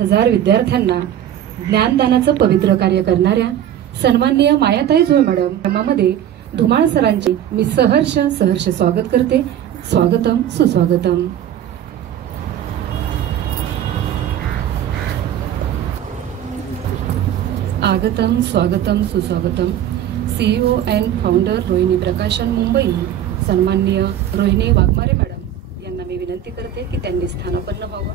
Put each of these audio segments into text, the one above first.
50,000 विद्यार्थ्यांना ज्ञानदानाचं पवित्र कार्य करणाऱ्या सन्माननीय मायाताई झोळ मॅडममध्ये धुमाळ सरांचे मी सहर्ष स्वागत करते। स्वागतम सुस्वागतम। आगतम स्वागतम सुस्वागतम। CEO एंड फाउंडर रोहिणी प्रकाशन मुंबई सन्माननीय रोहिणी वाघमारे मॅडम यांना मी विनंती करते की त्यांनी स्थानापन्न व्हावं।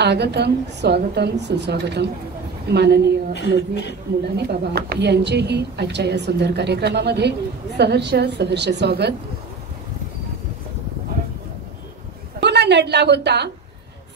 आगतम स्वागतम सुस्वागतम। माननीय नजीर मुलानी बाबा यांचेही आजच्या या सुंदर कार्यक्रमामध्ये सहर्ष स्वागत। नडला होता,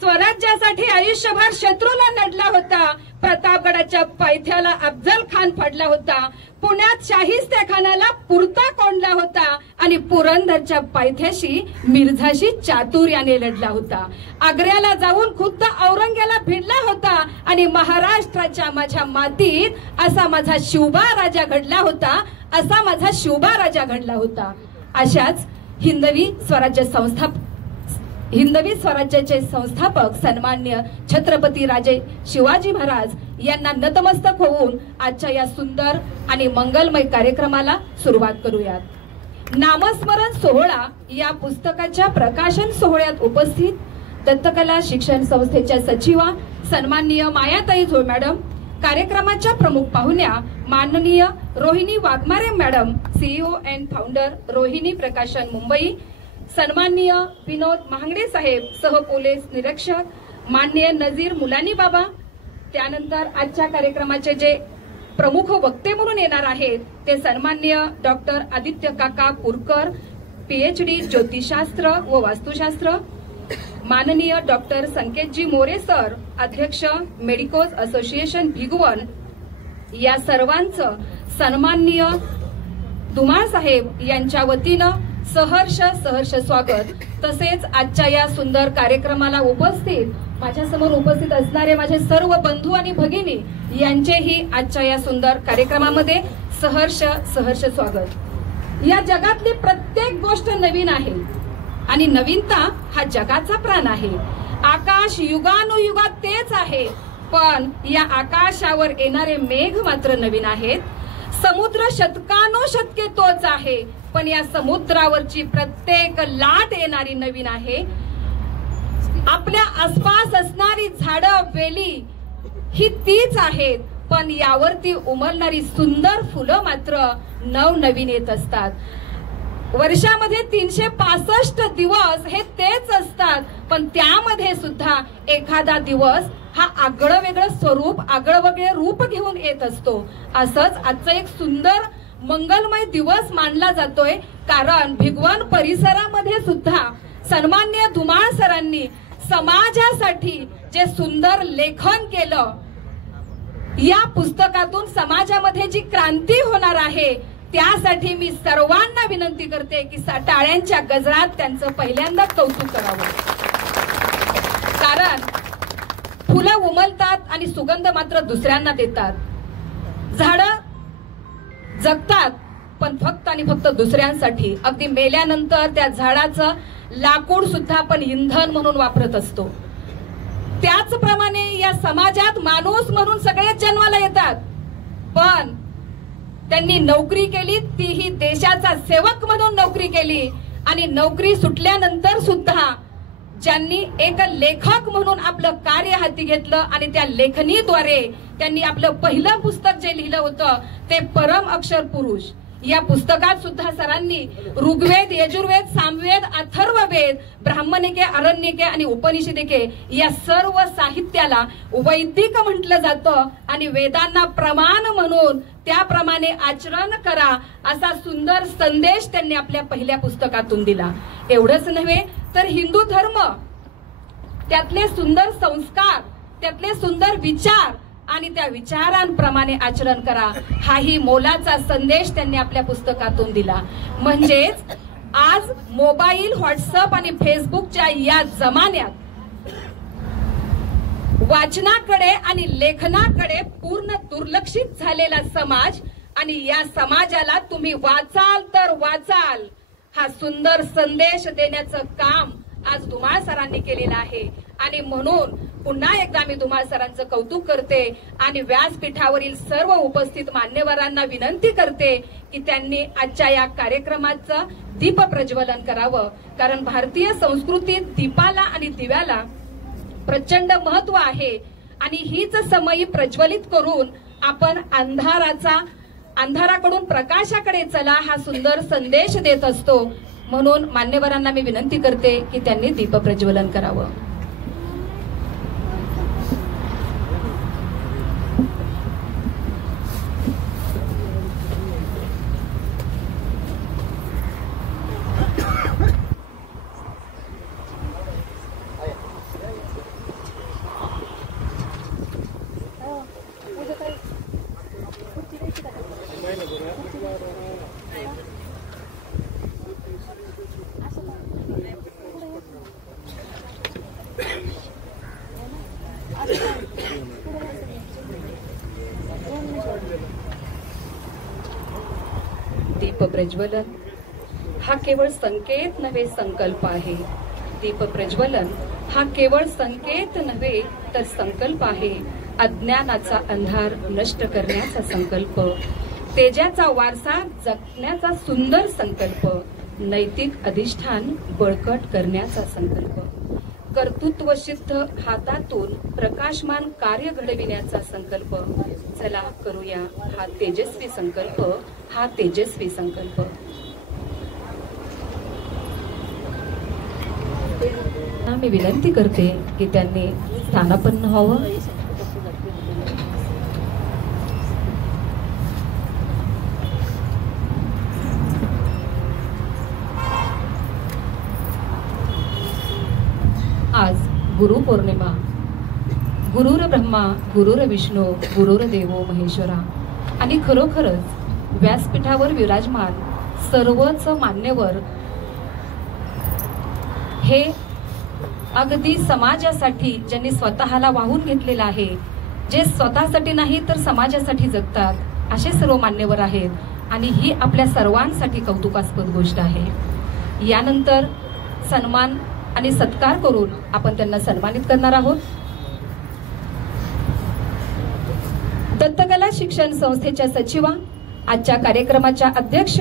स्वराज्यासाठी आयुष्यभर शत्रूला नडला होता, प्रतापगडाच्या पायथ्याला अफजल खान पडला होता, पुण्यात शाहिस्तेखानाला पुरता कोंडला होता आणि पुरंदरच्या पायथ्याशी मिर्झाशी चातुर्याने लढला होता। आग्र्याला जाऊन खुद्द औरंग्याला भिडला होता आणि महाराष्ट्राच्या माझ्या मातीत असा माझा शिवबा राजा घडला होता, असा माझा शिवबा राजा घडला होता। अशाच हिंदवी स्वराज्याचे संस्थापक सन्मान्य छत्रपती राजे शिवाजी महाराज यांना नतमस्तक होऊन आजच्या या सुंदर आणि मंगलमय कार्यक्रमाला सुरुवात करूयात। नामस्मरण सोहळा या पुस्तकाच्या प्रकाशन सोहळ्यात उपस्थित दत्तकला शिक्षण संस्थेच्या सचिवा सन्माननीय मायाताई झोळ मॅडम, कार्यक्रमाच्या प्रमुख पाहुण्या माननीय Rohini Waghmare madam, CEO end founder Rohini प्रकाशन मुंबई, सन्माननीय विनोद महांगडे साहेब सह पोलीस निरीक्षक, माननीय नजीर मुलानी बाबा, त्यानंतर आजच्या कार्यक्रमाचे जे प्रमुख वक्ते म्हणून येणार आहेत ते सन्माननीय डॉक्टर आदित्य काका पुरकर, PhD ज्योतिषशास्त्र व वास्तुशास्त्र, माननीय डॉक्टर संकेतजी मोरे सर, अध्यक्ष मेडिकोज असोसिएशन भिगवण, या सर्वांचं सन्माननीय धुमाळ साहेब यांच्या वतीनं सहर्ष स्वागत। तसेच आजच्या या सुंदर कार्यक्रमाला माझ्यासमोर उपस्थित असणारे माझे सर्व बंधू आणि भगिनी यांचेही आजच्या या सुंदर कार्यक्रमामध्ये सहर्ष स्वागत। या जगातली प्रत्येक गोष्ट नवीन आहे आणि नवीनता हा जगाचा प्राण आहे। आकाश युगानुयुगात तेच आहे, पण या आकाशावर येणारे मेघ मात्र नवीन आहेत। समुद्र शतकानुशतके तोच आहे, पण या समुद्रावरची प्रत्येक लाट येणारी नवीन आहे। आपल्या आसपास असणारी झाडं वेली ही तीच आहेत, पण यावरती उमलणारी सुंदर फुलं मात्र नवनवीन येत असतात। वर्षामध्ये 365 दिवस हे तेच असतात, पण त्यामध्ये सुद्धा एखादा दिवस हा आगळं वेगळं स्वरूप, आगळं वेगळं रूप घेऊन येत असतो। असंच आजचा एक सुंदर मंगलमय दिवस मानला जातोय, कारण भिगवण परिसरामध्ये सुद्धा सन्माननीय धुमाळ सरांनी समाजासाठी जे सुंदर लेखन केलं, या पुस्तकातून समाजामध्ये जी क्रांती होणार आहे त्यासाठी मी सर्वांना विनंती करते की टाळ्यांच्या गजरात त्यांचं पहिल्यांदा कौतुक करावं। कारण फुलं उमलतात आणि सुगंध मात्र दुसऱ्यांना देतात। झाडं जगतात पण फक्त आणि फक्त दुसऱ्यांसाठी। अगदी मेल्यानंतर त्या झाडाचं लाकूड सुद्धा आपण इंधन म्हणून वापरत असतो। त्याचप्रमाणे या समाजात माणूस म्हणून सगळे जन्माला येतात, पण त्यांनी नोकरी केली तीही देशाचा सेवक म्हणून नोकरी केली, आणि नोकरी सुटल्यानंतर सुद्धा ज्यांनी एक लेखक म्हणून आपलं कार्य हाती घेतलं आणि त्या लेखनीद्वारे त्यांनी आपलं पहिलं पुस्तक जे लिहिलं होतं ते परम अक्षर पुरुष। या पुस्तकात सुद्धा सरांनी ऋग्वेद, यजुर्वेद, सामवेद, अथर्ववेद, ब्राह्मणिके, अरण्यके आणि उपनिषदिके या सर्व साहित्याला वैदिक म्हटलं जातं आणि वेदांना प्रमाण म्हणून त्याप्रमाणे आचरण करा असा सुंदर संदेश त्यांनी आपल्या पहिल्या पुस्तकातून दिला। एवढंच नव्हे तर हिंदू धर्म, त्यातले सुंदर संस्कार, त्यातले सुंदर विचार आणि त्या विचारांप्रमाणे आचरण करा, हाही मोलाचा संदेश त्यांनी आपल्या पुस्तकातून दिला। म्हणजेच आज मोबाईल, व्हॉट्सअप आणि फेसबुकच्या या जमान्यात वाचनाकडे आणि लेखनाकडे पूर्ण दुर्लक्षित झालेला समाज आणि या समाजाला तुम्ही वाचाल तर वाचाल हा सुंदर संदेश देण्याचं काम आज धुमाळ सरांनी केलेलं आहे. आणि म्हणून पुन्हा एकदा मी धुमाळ सरांचं कौतुक करते आणि व्यासपीठावरील सर्व उपस्थित मान्यवरांना विनंती करते की त्यांनी आजच्या या कार्यक्रमाचं दीप प्रज्वलन करावं. कारण भारतीय संस्कृतीत दीपाला आणि दिव्याला प्रचंड महत्व आहे आणि हीच समयी प्रज्वलित करून आपण अंधाराकडून प्रकाशाकडे चला हा सुंदर संदेश देत असतो. म्हणून मान्यवरांना मी विनंती करते की त्यांनी दीप प्रज्वलन करावं. दीप प्रज्वलन हा केवळ संकेत नव्हे संकल्प आहे. दीप प्रज्वलन हा केवळ संकेत नव्हे तर संकल्प आहे. अज्ञानाचा अंधार नष्ट करण्याचा संकल्प, तेजाचा वारसा जपण्याचा सुंदर संकल्प, नैतिक अधिष्ठान बळकट करण्याचा संकल्प, कर्तृत्वसिद्ध हातातून प्रकाशमान कार्य घडविण्याचा संकल्प. चला करूया हा तेजस्वी संकल्प, हा तेजस्वी संकल्प. मी विनंती करते की त्यांनी स्थानापन्न व्हावं. आज गुरुपौर्णिमा. गुरुर ब्रह्मा गुरुर विष्णू गुरुर्देवो महेश्वरा. आणि खरोखरच व्यासपीठावर विराजमान सर्वच मान्यवर हे अगदी समाजासाठी ज्यांनी स्वतःला वाहून घेतलेलं आहे, जे स्वतःसाठी नाही तर समाजासाठी जगतात, असे सर्व मान्यवर आहेत. आणि ही आपल्या सर्वांसाठी कौतुकास्पद गोष्ट आहे. यानंतर सन्मान आणि सत्कार करून आपण त्यांना सन्मानित करणार आहोत. दत्तकला शिक्षण संस्थेच्या सचिवा, आजच्या कार्यक्रमाच्या अध्यक्ष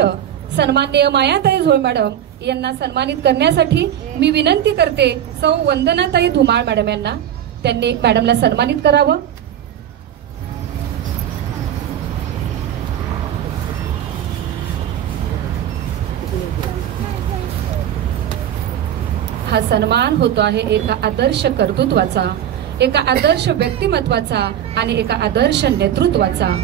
सन्माननीय मायाताई झोळ मॅडम यांना सन्मानित करण्यासाठी मी विनंती करते सौ वंदनाताई धुमाळ मॅडम यांना. त्यांनी मॅडमला सन्मानित करावं. हा सन्मान होतो आहे एका आदर्श कर्तृत्वाचा, एका आदर्श व्यक्तिमत्वाचा आणि एका आदर्श नेतृत्वाचा.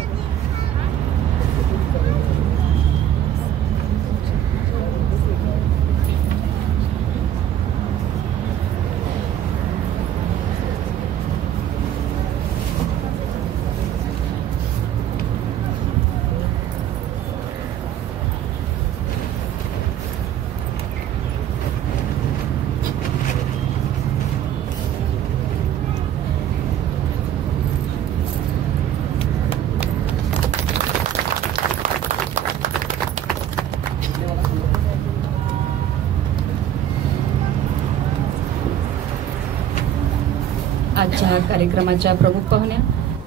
आजच्या कार्यक्रमाच्या प्रमुख पाहुण्या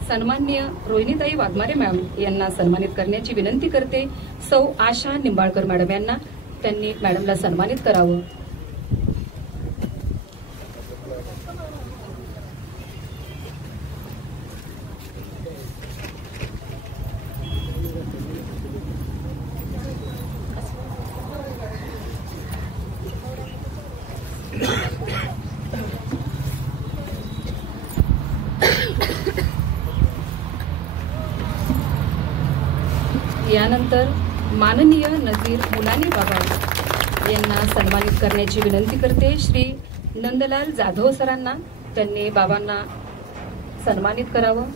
सन्माननीय रोहिणीताई वाघमारे मॅम यांना सन्मानित करण्याची विनंती करते. सौ आशा निंबाळकर मॅडम यांना. त्यांनी मॅडमला सन्मानित करावं. यानंतर माननीय नजीर मुलानी बाबा यांना सन्मानित करण्याची विनंती करते. श्री नंदलाल जाधव सरांना. त्यांनी बाबांना सन्मानित करावं.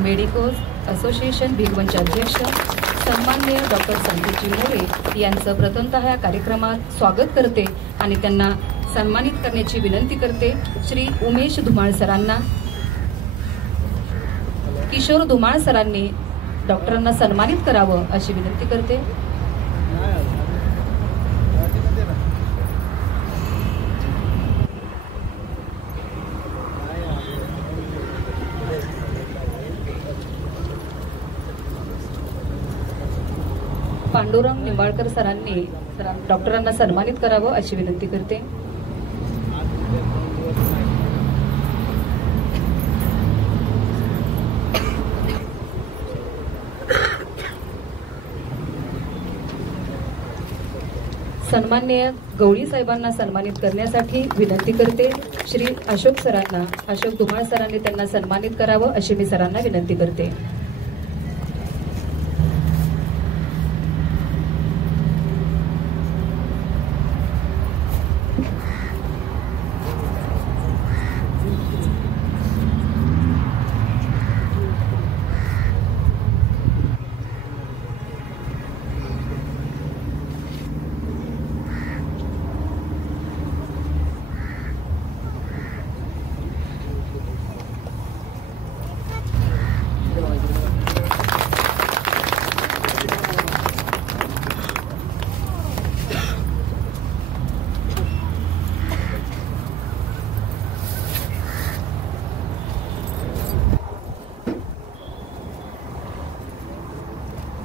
मेडिकोज असोसिएशन भिगवणचे अध्यक्ष सन्माननीय डॉक्टर संतोषजी मोरे यांचं प्रथमतः या कार्यक्रमात स्वागत करते आणि त्यांना सन्मानित करण्याची विनंती करते। श्री उमेश धुमाळ सरांना, किशोर धुमाळ सरांनी डॉक्टरांना सन्मानित करावं अशी विनंती करते। पांडुरंग निंबाळकर सरांनी डॉक्टरांना सन्मानित करावं अशी विनंती करते। सन्माननीय गवळी साहेबांना सन्मानित करण्यासाठी विनंती करते। श्री अशोक सरांना, अशोक धुमाळ सरांनी त्यांना सन्मानित करावं अशी मी सरांना विनंती करते।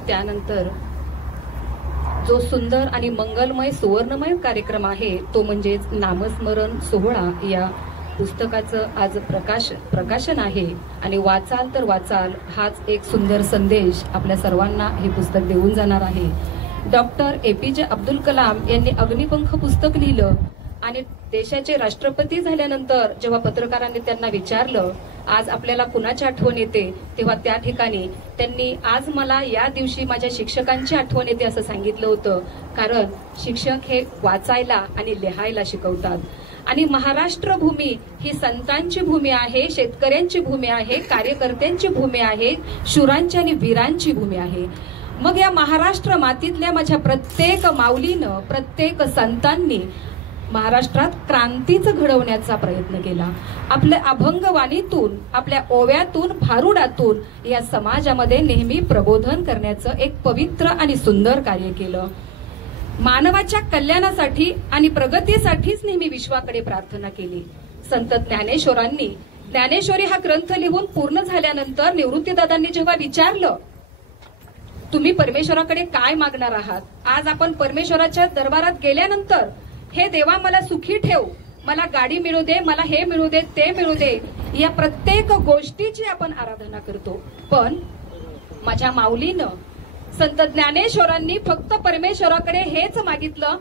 त्यानंतर जो सुंदर आणि मंगलमय सुवर्णमय कार्यक्रम आहे तो म्हणजे नामस्मरण सोहळा या पुस्तकाचं आज प्रकाशन आहे आणि वाचाल तर वाचाल हाच एक सुंदर संदेश आपल्या सर्वांना हे पुस्तक देऊन जाणार आहे। डॉक्टर APJ अब्दुल कलाम यांनी अग्निपंख पुस्तक लिहिलं आणि देशाचे राष्ट्रपती झाल्यानंतर जेव्हा पत्रकारांनी त्यांना विचारलं आज आपल्याला कुणाची आठवण येते, तेव्हा त्या ठिकाणी त्यांनी आज मला या दिवशी माझ्या शिक्षकांची आठवण येते असं सांगितलं होतं। कारण शिक्षक हे वाचायला आणि लिहायला शिकवतात आणि महाराष्ट्र भूमी ही संतांची भूमी आहे, शेतकऱ्यांची भूमी आहे, कार्यकर्त्यांची भूमी आहे, शूरांची आणि वीरांची भूमी आहे। मग या महाराष्ट्र मातीतल्या माझ्या प्रत्येक माऊलीनं, प्रत्येक संतांनी महाराष्ट्रात क्रांतीचं घडवण्याचा प्रयत्न केला। आपल्या अभंगवाणीतून, आपल्या ओव्यातून, भारुडातून या समाजामध्ये नेहमी प्रबोधन करण्याचं एक पवित्र आणि सुंदर कार्य केलं। मानवाच्या कल्याणासाठी आणि प्रगतीसाठीच नेहमी विश्वाकडे प्रार्थना केली। संत ज्ञानेश्वरांनी ज्ञानेश्वरी हा ग्रंथ लिहून पूर्ण झाल्यानंतर निवृत्तीदादांनी जेव्हा विचारलं तुम्ही परमेश्वराकडे काय मागणार आहात, आज आपण परमेश्वराच्या दरबारात गेल्यानंतर हे देवा मला सुखी ठेव, मला गाडी मिळू दे, मला हे मिळू दे, ते मिळू दे, या प्रत्येक गोष्टीची आपण आराधना करतो। पण माझ्या माऊलीनं, संत ज्ञानेश्वरांनी फक्त परमेश्वराकडे हेच मागितलं,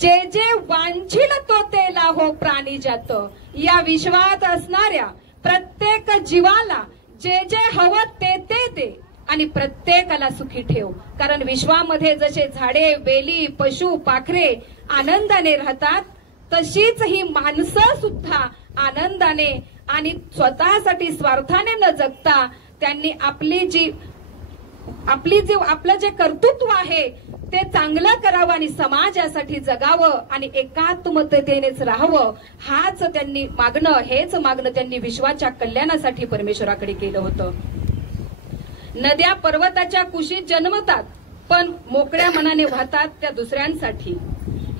जे जे वांछिल तो ते लाहो प्राणी जात, या विश्वात असणाऱ्या प्रत्येक जीवाला जे जे हवं ते ते दे आणि प्रत्येकाला सुखी ठेव। कारण विश्वामध्ये जसे झाडे, वेली, पशु, पाखरे आनंदाने राहतात तशीच ही माणसं सुद्धा आनंदाने आणि स्वतःसाठी स्वार्थाने न जगता त्यांनी आपलं जे कर्तृत्व आहे ते चांगलं करावं आणि समाजासाठी जगावं आणि एकात्मतेनेच राहावं, हाच त्यांनी मागणं, हेच मागणं त्यांनी विश्वाच्या कल्याणासाठी परमेश्वराकडे केलं होतं। नद्या पर्वताच्या कुशीत जन्मतात पण मोकळ्या मनाने वाहतात त्या दुसऱ्यांसाठी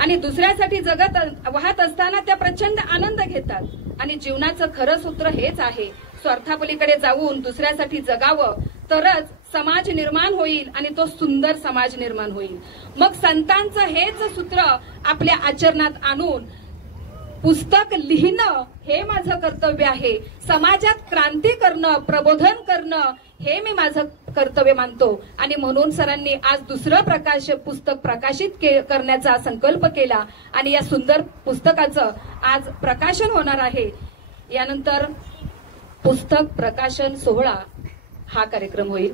आणि दुसऱ्यासाठी जगत वाहत असताना त्या प्रचंड आनंद घेतात आणि जीवनाचं खरं सूत्र हेच आहे, स्वार्थापलीकडे जाऊन दुसऱ्यासाठी जगावं तरच समाज निर्माण होईल आणि तो सुंदर समाज निर्माण होईल। मग संतांचं हेच सूत्र आपल्या आचरणात आणून पुस्तक लिहिणं हे माझं कर्तव्य आहे, समाजात क्रांती करणं, प्रबोधन करणं हे मी माझं कर्तव्य मानतो आणि म्हणून सरांनी आज दुसरं पुस्तक प्रकाशित करण्याचा संकल्प केला आणि या सुंदर पुस्तकाचं आज प्रकाशन होणार आहे। यानंतर पुस्तक प्रकाशन सोहळा हा कार्यक्रम होईल।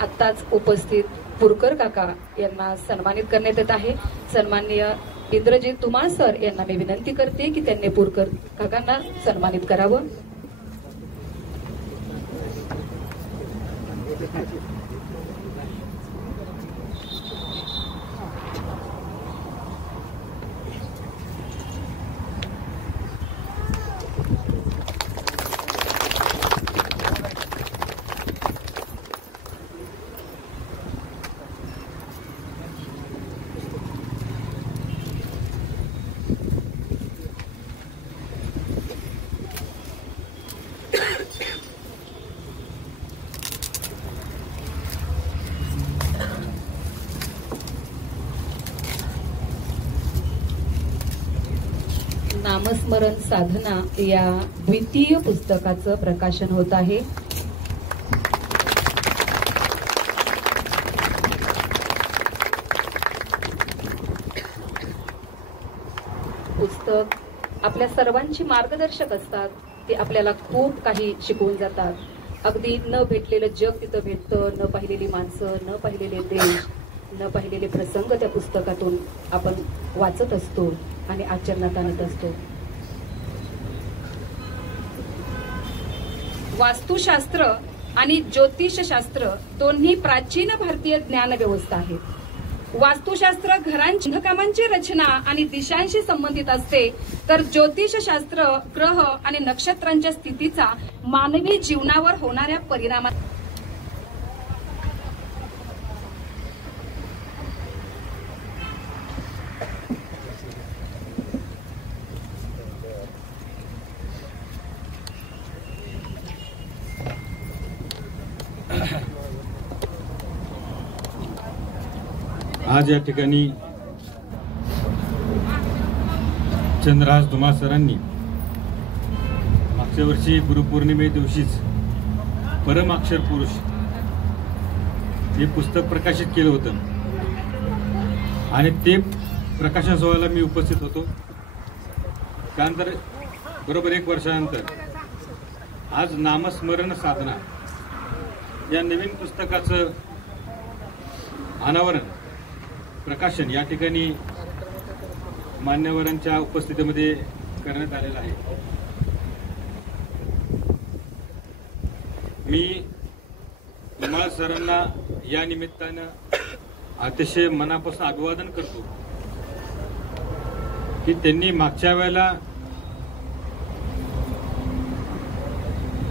आत्ताच उपस्थित पुरकर काका यांना सन्मानित करण्यात येत आहे। सन्माननीय इंद्रजित धुमाळ सर यांना मी विनंती करते की त्यांनी पुरकर काकांना सन्मानित करावं. नामस्मरण साधना या द्वितीय पुस्तकाचं प्रकाशन होत आहे. पुस्तक आपल्या सर्वांची मार्गदर्शक असतात. ते आपल्याला खूप काही शिकवून जातात. अगदी न भेटलेलं जग तिथं भेटतं, न पाहिलेली माणसं, न पाहिलेले देश, न पाहिलेले प्रसंग त्या पुस्तकातून आपण वाचत असतो आणि आचरणात आणत असतो. वास्तुशास्त्र आणि ज्योतिषशास्त्र दोन्ही प्राचीन भारतीय ज्ञान व्यवस्था आहेत. वास्तुशास्त्र घरांची कामांची रचना आणि दिशांशी संबंधित असते, तर ज्योतिषशास्त्र ग्रह आणि नक्षत्रांच्या स्थितीचा मानवी जीवनावर होणाऱ्या परिणामा आज या ठिकाणी चंद्रहास धुमाळ सरांनी मागच्या वर्षी गुरुपौर्णिमे दिवशीच परमाक्षर पुरुष हे पुस्तक प्रकाशित केलं होतं आणि ते प्रकाशन सोहळ्याला मी उपस्थित होतो. त्यानंतर बरोबर 1 वर्षानंतर आज नामस्मरण साधना या नवीन पुस्तकाचं अनावरण प्रकाशन या ठिकाणी मान्यवरांच्या उपस्थितीमध्ये करण्यात आलेलं आहे. मी धुमाळ सरांना या निमित्तानं अतिशय मनापासून अभिवादन करतो की त्यांनी मागच्या वेळेला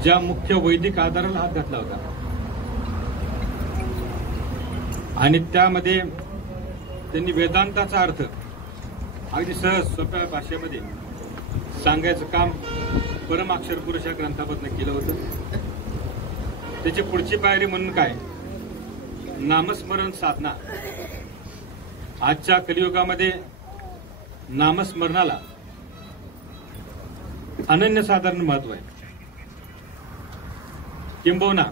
ज्या मुख्य वैदिक आधाराला हात घातला होता आणि त्यामध्ये त्यांनी वेदांताचा अर्थ अगदी सहज सोप्या भाषेमध्ये सांगायचं काम परमाक्षर पुरुष या ग्रंथाबद्दल केलं होतं. त्याची पुढची पायरी म्हणून काय, नामस्मरण साधना. आजच्या कलियुगामध्ये नामस्मरणाला अनन्यसाधारण महत्व आहे. किंबहुना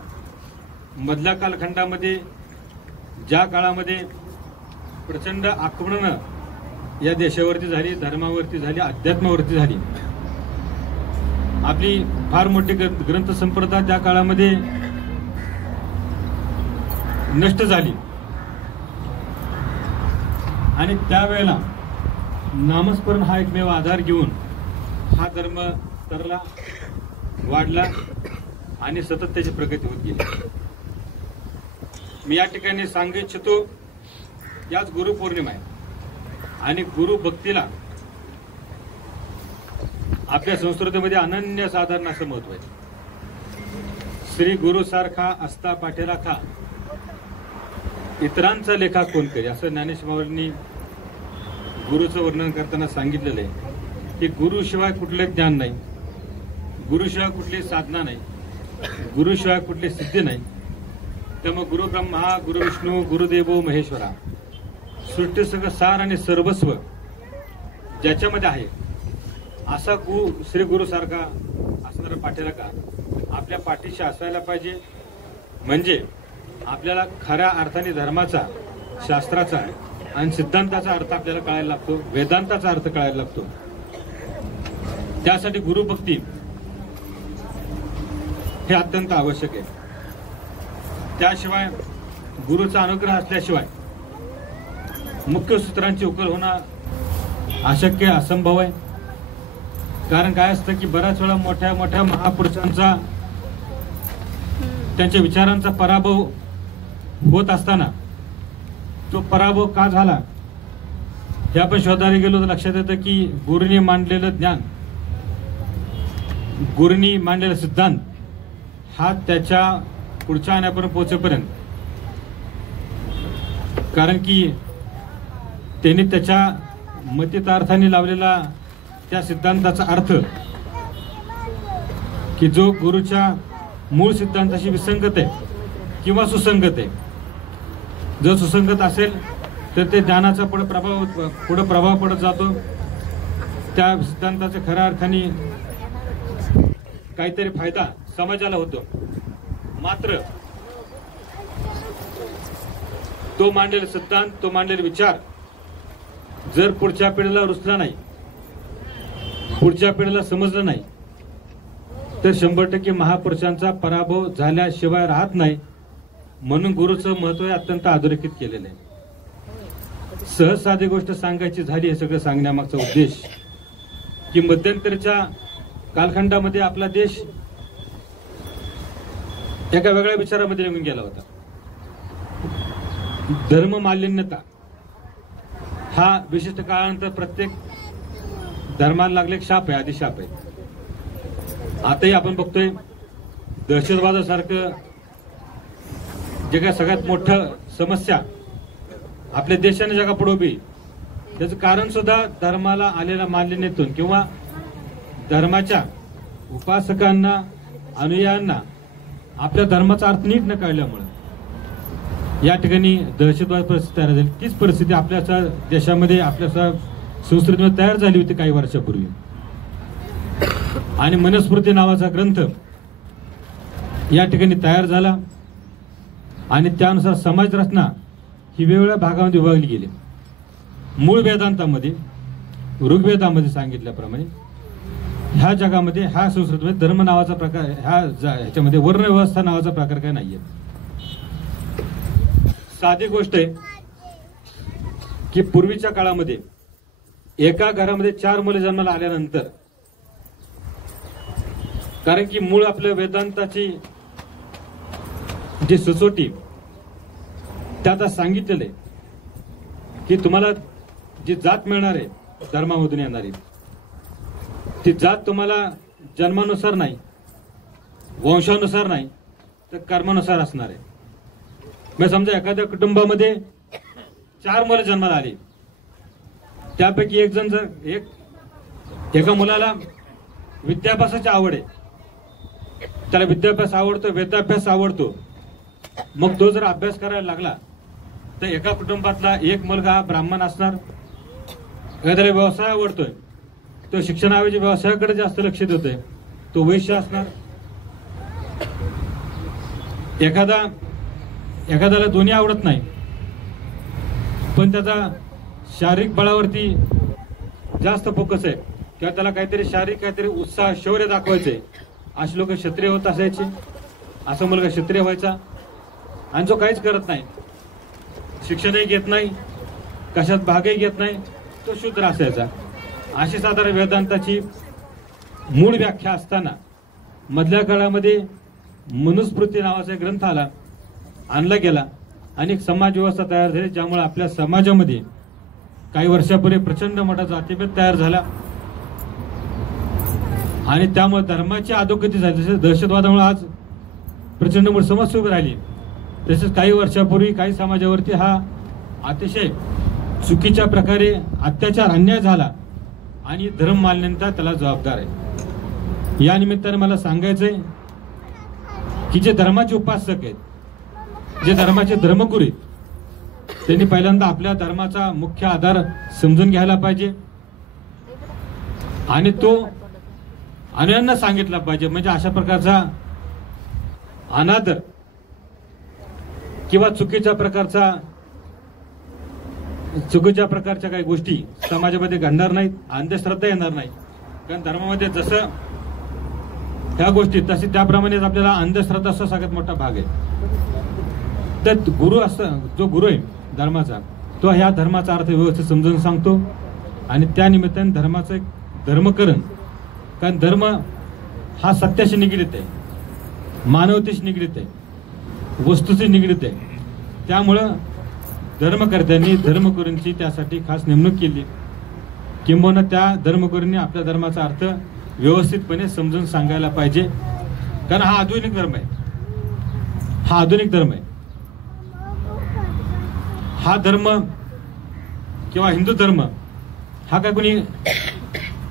मधल्या कालखंडामध्ये ज्या काळामध्ये प्रचंड आक्रमणं या देशावरती झाली, धर्मावरती झाली, अध्यात्मावरती झाली, आपली फार मोठी ग्रंथ संपदा त्या काळामध्ये नष्ट झाली आणि त्यावेळेला नामस्मरण हा एकमेव आधार घेऊन हा धर्म तरला, वाढला आणि सतत त्याची प्रगती होत गेली. मी या ठिकाणी सांगू इच्छितो, याच गुरुपौर्णिमा आहे आणि गुरु भक्तीला आपल्या संस्कृतीमध्ये अनन्यसाधारण असं महत्व आहे. श्री गुरु सारखा असता पाठीराखा, इतरांचा लेखा कोण करी, असं ज्ञानेश्वरांनी गुरुचं वर्णन करताना सांगितलेलं आहे की गुरुशिवाय कुठले ज्ञान नाही, गुरुशिवाय कुठली साधना नाही, गुरुशिवाय कुठली सिद्धी नाही. त्यामुळे गुरु ब्रह्मा, गुरु विष्णू, गुरुदेवो महेश्वरा, सृष्टी सगळं सार आणि सर्वस्व ज्याच्यामध्ये आहे असा श्री गुरु सारखा असणारा पाठीराखा आपल्या पाठीशी असायला पाहिजे. म्हणजे आपल्याला खऱ्या अर्थाने धर्माचा, शास्त्राचा आणि सिद्धांताचा अर्थ आपल्याला कळायला लागतो, वेदांताचा अर्थ कळायला लागतो. त्यासाठी गुरुभक्ती हे अत्यंत आवश्यक आहे. त्याशिवाय गुरुचा अनुग्रह असल्याशिवाय मुख्य सूत्रांची उकल होणं अशक्य असंभव आहे. कारण काय असतं की बऱ्याच वेळा मोठ्या मोठ्या महापुरुषांचा त्यांच्या विचारांचा पराभव होत असताना तो पराभव का झाला हे आपण शोधायला गेलो तर लक्षात येतं की गुरूंनी मांडलेलं ज्ञान, गुरूंनी मांडलेला सिद्धांत हा त्याच्या पुढच्या आण्यापर्यंत पोहोचेपर्यंत, कारण की त्यांनी त्याच्या मतितार्थाने लावलेला त्या सिद्धांताचा अर्थ की जो गुरुच्या मूळ सिद्धांताशी विसंगत आहे किंवा सुसंगत आहे, जर सुसंगत असेल तर ते ज्ञानाचा पुढे प्रभाव पडत जातो. त्या सिद्धांताचा खऱ्या अर्थाने काहीतरी फायदा समाजाला होतो. मात्र तो मांडलेला सिद्धांत, तो मांडलेले विचार जर पुढच्या पिढीला रुचला नाही, पुढच्या पिढीला समजलं नाही, तर 100% महापुरुषांचा पराभव झाल्याशिवाय राहत नाही. म्हणून गुरुचं महत्व अत्यंत अधोरेखित केलेलं आहे. सहज साधी गोष्ट सांगायची झाली हे सगळं सांगण्यामागचा उद्देश की मध्यंतरीच्या कालखंडामध्ये आपला देश एका वेगळ्या विचारामध्ये निघून गेला होता. धर्म मालिन्यता हा विशिष्ट काळानंतर प्रत्येक धर्माला लागले एक शाप आहे, आदिशाप आहे. आताही आपण बघतोय दहशतवादासारखं जे काय सगळ्यात मोठं समस्या आपल्या देशाने जगापुढे उभी, त्याचं कारण सुद्धा धर्माला आलेल्या मालिन्यतेतून किंवा धर्माच्या उपासकांना, अनुयायांना आपल्या धर्माचा अर्थ नीट न कळल्यामुळे या ठिकाणी दहशतवाद परिस्थिती तयार झाली. तीच परिस्थिती आपल्या देशामध्ये, आपल्या संस्कृतीमध्ये तयार झाली होती काही वर्षापूर्वी. आणि मनुस्मृती नावाचा ग्रंथ या ठिकाणी तयार झाला आणि त्यानुसार समाज रचना ही वेगवेगळ्या भागामध्ये विभागली गेली. मूळ वेदांतामध्ये, ऋग्वेदामध्ये सांगितल्याप्रमाणे ह्या जगामध्ये, ह्या संस्कृतीमध्ये धर्म नावाचा प्रकार, ह्याच्यामध्ये वर्ण व्यवस्था नावाचा प्रकार काय नाहीये. साधी गोष्ट आहे की पूर्वीच्या काळामध्ये एका घरामध्ये 4 मुले जन्माला आल्यानंतर, कारण की मूळ आपल्या वेदांताची जी सुचोटी त्यात सांगितलेलं आहे की तुम्हाला जी जात मिळणार आहे धर्मामधून येणारी, ती जात तुम्हाला जन्मानुसार नाही, वंशानुसार नाही, तर कर्मानुसार असणार आहे. मग समजा एखाद्या कुटुंबामध्ये 4 मुलं जन्माला आली, त्यापैकी एक जण जर एका मुलाला विद्याभ्यासाची आवड आहे, त्याला विद्याभ्यास आवडतो, वेदाभ्यास आवडतो, मग तो जर अभ्यास करायला लागला तर एका कुटुंबातला एक मुलगा ब्राह्मण असणार, एखाद्याला व्यवसाय आवडतोय, तो शिक्षणाऐवजी व्यवसायाकडे जास्त लक्ष देतोय, तो वैश्य असणार. एखाद्याला दोन्ही आवडत नाही पण त्याचा शारीरिक बळावरती जास्त फोकस आहे किंवा त्याला काहीतरी शारीरिक काहीतरी उत्साह, शौर्य दाखवायचंय, असे लोक क्षत्रिय होत असायचे. असा मुलगा क्षत्रिय व्हायचा. आणि जो काहीच करत नाही, शिक्षणही घेत नाही, कशात भागही घेत नाही, तो शूद्र असायचा. अशी साधारण वेदांताची मूळ व्याख्या असताना मधल्या काळामध्ये मनुस्मृती नावाचा ग्रंथ आणला गेला आणि एक समाज व्यवस्था तयार झाली, ज्यामुळे आपल्या समाजामध्ये काही वर्षापूर्वी प्रचंड मोठा जातीभेद तयार झाला आणि त्यामुळे धर्माची अधोगती झाली. तसेच दहशतवादामुळे आज प्रचंड मोठी समस्या उभी राहिली. तसेच काही वर्षापूर्वी काही समाजावरती हा अतिशय चुकीच्या प्रकारे अत्याचार, अन्याय झाला आणि धर्म मालिन्यता त्याला जबाबदार आहे. या निमित्ताने मला सांगायचंय की जे धर्माचे उपासक आहेत, जे धर्माचे धर्मगुरू आहेत, त्यांनी पहिल्यांदा आपल्या धर्माचा मुख्य आधार समजून घ्यायला पाहिजे आणि तो अन्यांना सांगितला पाहिजे. म्हणजे अशा प्रकारचा अनादर किंवा चुकीच्या प्रकारच्या काही गोष्टी समाजामध्ये घडणार नाहीत, अंधश्रद्धा येणार नाही. कारण धर्मामध्ये जसं ह्या गोष्टी तशी त्याप्रमाणेच आपल्याला अंधश्रद्धा असा सगळ्यात मोठा भाग आहे. तर गुरु जो गुरु आहे धर्माचा, तो ह्या धर्माचा अर्थ व्यवस्थित समजून सांगतो आणि त्या निमित्ताने धर्माचं एक धर्मकरण, कारण धर्म हा सत्याशी निगडीत आहे, मानवतेशी निगडीत आहे, वस्तूशी निगडीत आहे. त्यामुळं धर्मकर्त्यांनी धर्मगुरूंची त्यासाठी खास नेमणूक केली, किंबहुना त्या धर्मगुरूंनी आपल्या धर्माचा अर्थ व्यवस्थितपणे समजून सांगायला पाहिजे, कारण हा आधुनिक धर्म आहे. हा आधुनिक धर्म आहे. हा धर्म किंवा हिंदू धर्म हा काय कोणी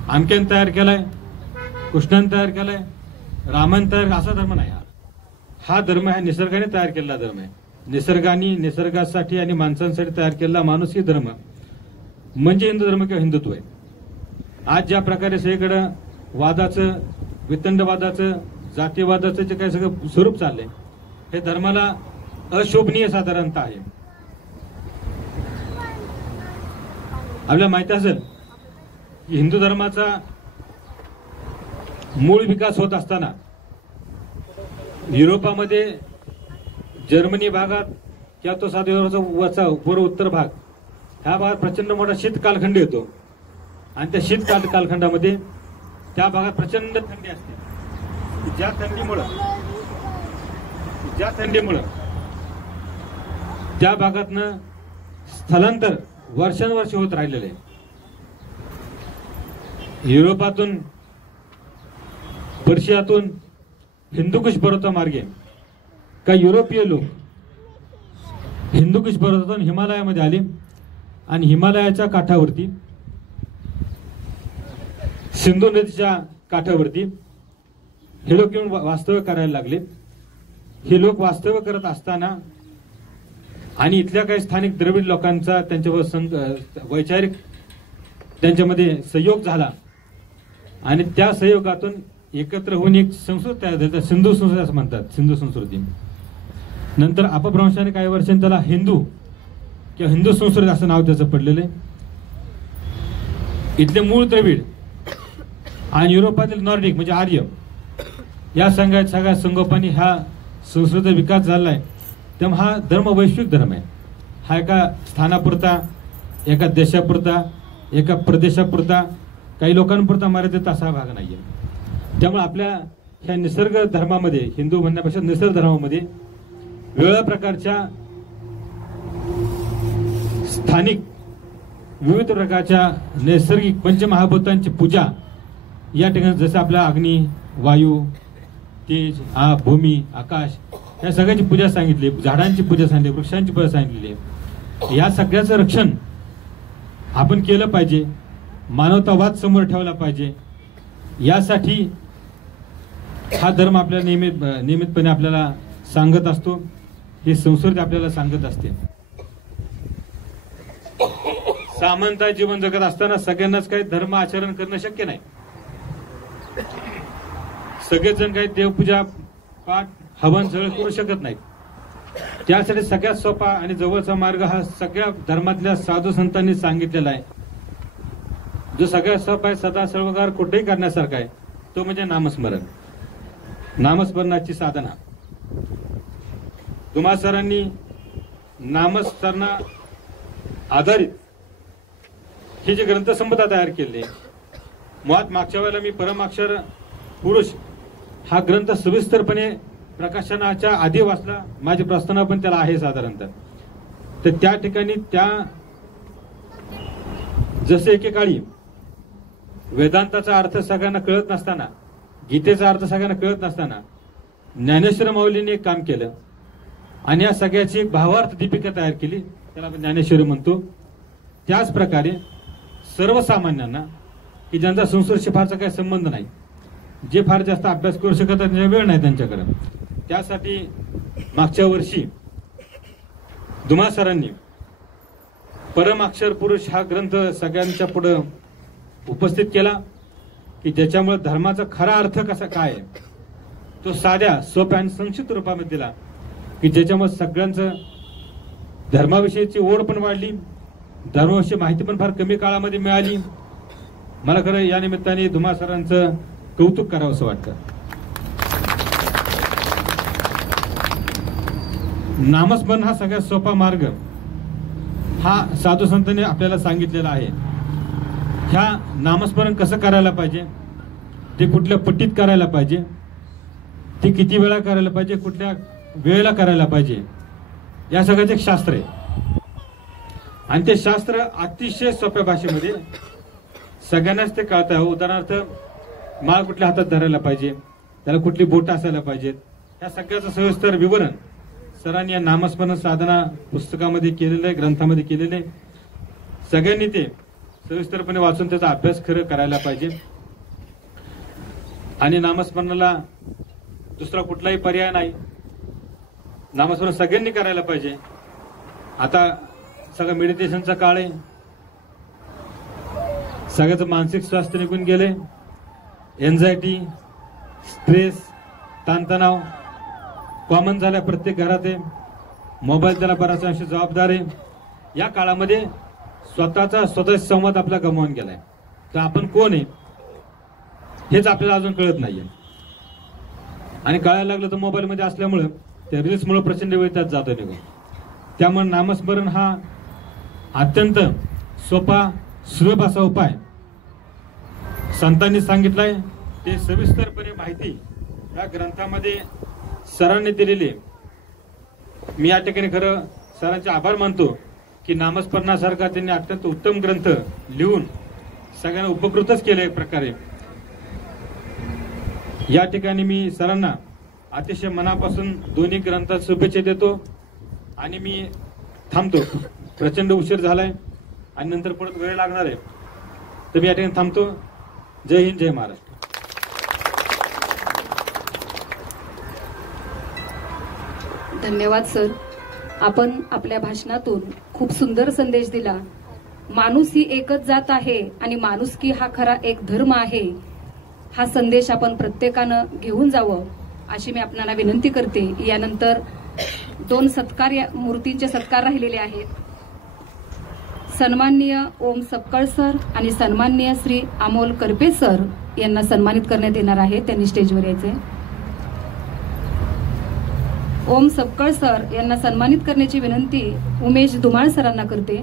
आमक्यान तयार केलाय, कृष्णाने तयार केलाय, रामाने तयार, असा धर्म नाही. हा धर्म हा निसर्गाने तयार केलेला धर्म आहे. निसर्गाने, निसर्गासाठी आणि माणसांसाठी तयार केलेला माणूसकी धर्म म्हणजे हिंदू धर्म किंवा हिंदुत्व आहे. आज ज्या प्रकारे सगळीकडं वादाचं, वितंडवादाचं, जातीवादाचं जे काही सगळं स्वरूप चाललंय, हे धर्माला अशोभनीय साधारणतः आहे. आपल्याला माहिती असेल की हिंदू धर्माचा मूळ विकास होत असताना युरोपामध्ये, जर्मनी भागात किंवा तो साधा युरोपचा पूर्व उत्तर भाग, ह्या भागात प्रचंड मोठा शीत कालखंड येतो आणि त्या शीत कालखंडामध्ये त्या भागात प्रचंड थंडी असते. ज्या थंडीमुळं त्या भागातनं स्थलांतर वर्षानुवर्ष होत राहिलेले. युरोपातून, पर्शियातून, हिंदुकुश पर्वतामार्गे काही युरोपीय लोक हिंदुकुश पर्वतातून हिमालयामध्ये आले आणि हिमालयाच्या काठावरती, सिंधू नदीच्या काठावरती हे लोक येऊन वास्तव्य करायला लागले. हे लोक वास्तव्य करत असताना आणि इथल्या काही स्थानिक द्रविड लोकांचा त्यांच्यावर वैचारिक त्यांच्यामध्ये संयोग झाला आणि त्या संयोगातून एकत्र होऊन एक संस्कृती तयार झाली, सिंधू संस्कृती असं म्हणतात, सिंधू संस्कृती. नंतर अपभ्रंशाने काही वर्षांनी त्याला हिंदू किंवा हिंदू संस्कृती असं नाव त्याचं पडलेलं आहे. इथले मूळ द्रविड आणि युरोपातील नॉर्डिक म्हणजे आर्य या सगळ्या संगोपानी हा संस्कृतीचा विकास झालाय. त्यामुळे हा धर्म वैश्विक धर्म आहे. हा एका स्थानापुरता, एका देशापुरता, एका प्रदेशापुरता, काही लोकांपुरता मर्यादित असा भाग नाहीये. त्यामुळे आपल्या ह्या निसर्ग धर्मामध्ये, हिंदू म्हणण्यापेक्षा निसर्ग धर्मामध्ये वेगवेगळ्या प्रकारच्या स्थानिक विविध प्रकारच्या नैसर्गिक पंचमहाभूतांची पूजा या ठिकाणी, जसं आपल्या अग्नी, वायू, तेज, भूमी, आकाश या सगळ्याची पूजा सांगितली, झाडांची पूजा सांगितली, वृक्षांची पूजा सांगितलेली आहे. या सगळ्याचं रक्षण आपण केलं पाहिजे, मानवतावाद समोर ठेवला पाहिजे. यासाठी हा धर्म आपल्याला नियमितपणे आपल्याला सांगत असतो, ही संस्कृती आपल्याला सांगत असते. सामंता जीवन जगत असताना सगळ्यांनाच काही धर्म आचरण करणं शक्य नाही. सगळेच जण काही देवपूजा, पाठ, हवन सगळं करू शकत नाहीत. त्यासाठी सगळ्यात सोपा आणि जवळचा मार्ग हा सगळ्या धर्मातल्या साधू संतांनी सांगितलेला आहे, जो सगळ्यात सोपा आहे, सदा सर्वकार कुठेही करण्यासारखा आहे, तो म्हणजे नामस्मरण. नामस्मरणाची साधना. धुमाळ सरांनी नामस्मरणा आधारित हे जे ग्रंथसंपदा तयार केले, मुळात मागच्या वेळेला मी परमाक्षर पुरुष हा ग्रंथ सविस्तरपणे प्रकाशनाच्या आधी वाचला, माझी प्रार्थना पण त्याला आहे साधारणतः. तर त्या ठिकाणी त्या जसे एकेकाळी वेदांताचा अर्थ सगळ्यांना कळत नसताना, गीतेचा अर्थ सगळ्यांना कळत नसताना ज्ञानेश्वर माऊलींनी एक काम केलं आणि या सगळ्याची एक भावार्थ दीपिका तयार केली, त्याला आपण ज्ञानेश्वरी म्हणतो. त्याच प्रकारे सर्वसामान्यांना की ज्यांचा संस्कृतशी फारसा काही संबंध नाही, जे फार जास्त अभ्यास करू शकत नाही, वेळ नाही त्यांच्याकडे, त्यासाठी मागच्या वर्षी धुमाळ सरांनी परमाक्षर पुरुष हा ग्रंथ सगळ्यांच्या पुढे उपस्थित केला, की ज्याच्यामुळे धर्माचा खरा अर्थ कसा काय आहे तो साध्या, सोप्या आणि संक्षिप्त रूपामध्ये दिला, की ज्याच्यामुळे सगळ्यांचं धर्माविषयीची ओढ पण वाढली, धर्माविषयी माहिती पण फार कमी काळामध्ये मिळाली. मला खरं या निमित्ताने धुमाळ सरांचं कौतुक करावं असं वाटतं. नामस्मरण हा सगळ्यात सोपा मार्ग हा साधू संतांनी आपल्याला सांगितलेला आहे. ह्या नामस्मरण कसं करायला पाहिजे, ते कुठल्या पट्टीत करायला पाहिजे, ते किती वेळा करायला पाहिजे, कुठल्या वेळेला करायला पाहिजे, या सगळ्याचं एक शास्त्र आहे. आणि ते शास्त्र अतिशय सोप्या भाषेमध्ये सगळ्यांनाच ते कळतं. उदाहरणार्थ माळ कुठल्या हातात धरायला पाहिजे, त्याला कुठली बोटं असायला पाहिजेत, या सगळ्याचं सविस्तर विवरण सरांनी या नामस्मरण साधना पुस्तकामध्ये केलेलं आहे, ग्रंथामध्ये केलेलं आहे. सगळ्यांनी ते सविस्तरपणे वाचून त्याचा अभ्यास खरं करायला पाहिजे. आणि नामस्मरणाला दुसरा कुठलाही पर्याय नाही. नामस्मरण सगळ्यांनी करायला पाहिजे. आता सगळं मेडिटेशनचा काळ आहे. सगळ्याचं मानसिक स्वास्थ्य निघून गेले. एन्झायटी, स्ट्रेस, ताणतणाव कॉमन झाला, प्रत्येक घरात आहे. मोबाईल त्याला बराचसा अंश जबाबदार आहे. या काळामध्ये स्वतःचा संवाद आपला गमावून गेलाय. तर आपण कोण आहे हेच आपल्याला अजून कळत नाहीये. आणि कळायला लागलं तर मोबाईलमध्ये असल्यामुळं त्या रील्समुळे प्रचंड वेळ त्यात जातो निघून. त्यामुळे नामस्मरण हा अत्यंत सोपा सुलभ असा उपाय संतांनी सांगितलाय. ते सविस्तरपणे माहिती या ग्रंथामध्ये सरांनी दिलेली. मी या ठिकाणी खरं सरांचे आभार मानतो की नामस्मरणासारखा त्यांनी अत्यंत उत्तम ग्रंथ लिहून सगळ्यांना उपकृतच केले. एक प्रकारे या ठिकाणी मी सरांना अतिशय मनापासून दोन्ही ग्रंथात शुभेच्छा देतो. आणि मी थांबतो. प्रचंड उशीर झालाय आणि नंतर परत वेळ लागणार आहे. तर मी या ठिकाणी थांबतो. जय हिंद, जय महाराष्ट्र. धन्यवाद सर. आपण आपल्या भाषणातून खूप सुंदर संदेश दिला. माणूस ही एकच जात आहे आणि माणुसकी हा खरा एक धर्म आहे. हा संदेश आपण प्रत्येकानं घेऊन जावं अशी मी आपणाला विनंती करते. यानंतर 2 सत्कार मूर्तींचे सत्कार राहिलेले आहेत. सन्माननीय ओम सपकाळ सर आणि सन्माननीय श्री अमोल करपे सर यांना सन्मानित करण्यात येणार आहे. त्यांनी स्टेजवर यायचे. ओम सपकाळ सर यांना सन्मानित करण्याची विनंती उमेश धुमाळ सरांना करते.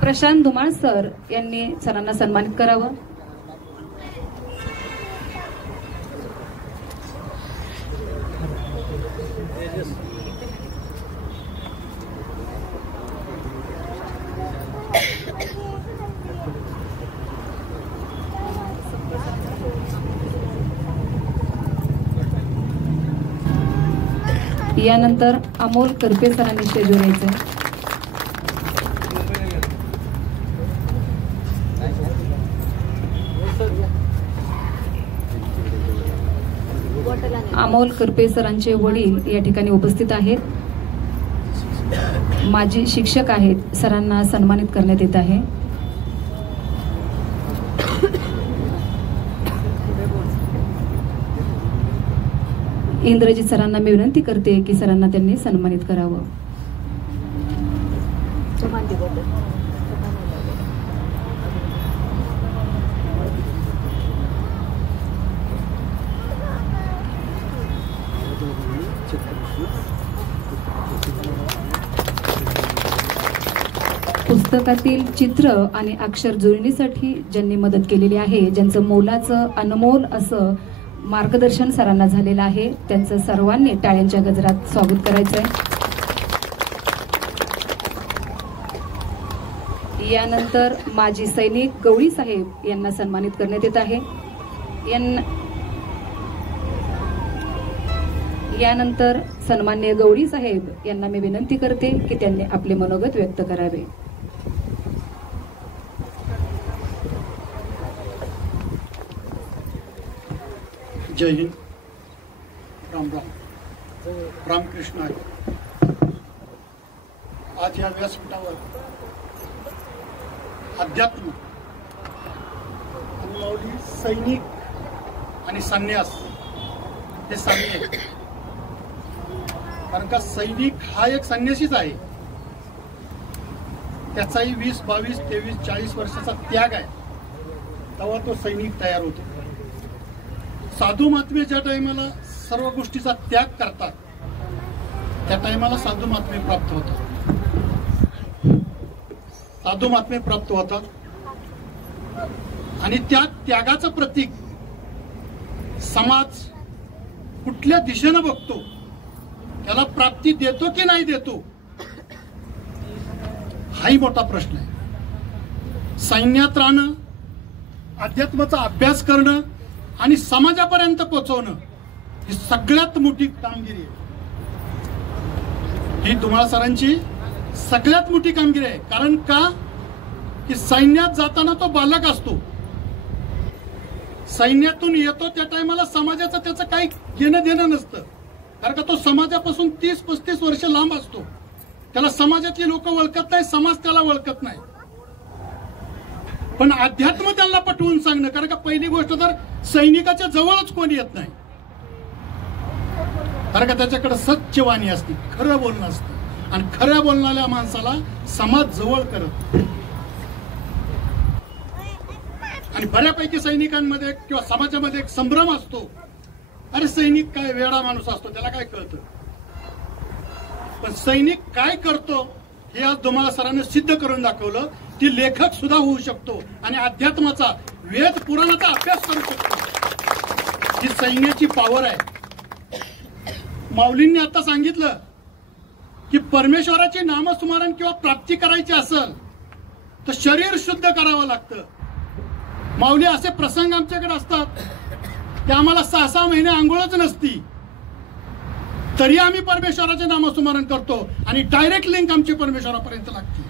प्रशांत धुमाळ सर यांनी सरांना सन्मानित करावं. यानंतर अमोल करपे सरांनी स्टेजवर यायचं. अमोल करपे सरांचे वडील या ठिकाणी उपस्थित आहेत. माजी शिक्षक आहेत. सरांना सन्मानित करण्यात येत आहे. इंद्रजित सरांना मी विनंती करते की सरांना त्यांनी सन्मानित करावं. पुस्तकातील चित्र आणि अक्षर जुळणीसाठी ज्यांनी मदत केलेली आहे, ज्यांचं मोलाचं अनमोल असं मार्गदर्शन सरांना झालेलं आहे, त्यांचं सर्वांनी टाळ्यांच्या गजरात स्वागत करायचं आहे. यानंतर माजी सैनिक गवळी साहेब यांना सन्मानित करण्यात येत आहे. यानंतर सन्माननीय गवळी साहेब यांना मी विनंती करते की त्यांनी आपले मनोगत व्यक्त करावे. जय हिंद, राम राम, रामकृष्ण आहे. आज या व्यासपीठावर अध्यात्म आणि माऊली सैनिक आणि संन्यास हे साम्य आहे. कारण का सैनिक हा एक संन्यासीच आहे. त्याचाही 20, 22, 23, 40 वर्षाचा त्याग आहे. तेव्हा तो सैनिक तयार होतो. साधू महात्मे ज्या टायमाला सर्व गोष्टीचा त्याग करतात त्या टायमाला साधू महात्मे प्राप्त होतात. साधू महात्मे प्राप्त होतात आणि त्या त्यागाचं प्रतीक समाज कुठल्या दिशेनं बघतो, त्याला प्राप्ती देतो की नाही देतो, हाही मोठा प्रश्न आहे. सैन्यात राहणं, अध्यात्माचा अभ्यास करणं आणि समाजापर्यंत पोहोचवणं ही सगळ्यात मोठी कामगिरी आहे. ही धुमाळ सरांची सगळ्यात मोठी कामगिरी आहे. कारण का की सैन्यात जाताना तो बालक असतो, सैन्यातून येतो त्या टायमाला समाजाचं त्याचं काही घेणं देणं नसतं. कारण का तो समाजापासून 30-35 वर्ष लांब असतो. त्याला समाजातली लोक ओळखत नाही, समाज त्याला ओळखत नाही. पण अध्यात्म त्यांना पटवून सांगणं, कारण का पहिली गोष्ट तर सैनिकाच्या जवळच कोणी येत नाही. कारण का त्याच्याकडे सच्च वाणी असते, खरं बोलणं असतं आणि खऱ्या बोलणाऱ्या माणसाला समाज जवळ करत. आणि बऱ्यापैकी सैनिकांमध्ये किंवा समाजामध्ये एक संभ्रम असतो, अरे सैनिक काय वेडा माणूस असतो, त्याला काय कळतं. पण सैनिक काय करतो हे आज धुमाळ सरांनी सिद्ध करून दाखवलं. ती लेखक सुद्धा होऊ शकतो आणि अध्यात्माचा, वेद पुराणाचा अभ्यास करू शकतो. ही सैन्याची पॉवर आहे. माऊलींनी आता सांगितलं की परमेश्वराचे नामस्मरण किंवा प्राप्ती करायची असेल तर शरीर शुद्ध करावं लागतं. माऊली असे प्रसंग आमच्याकडे असतात की आम्हाला 6-6 महिने आंघोळच नसती, तरी आम्ही परमेश्वराचे नामस्मरण करतो आणि डायरेक्ट लिंक आमची परमेश्वरापर्यंत लागते.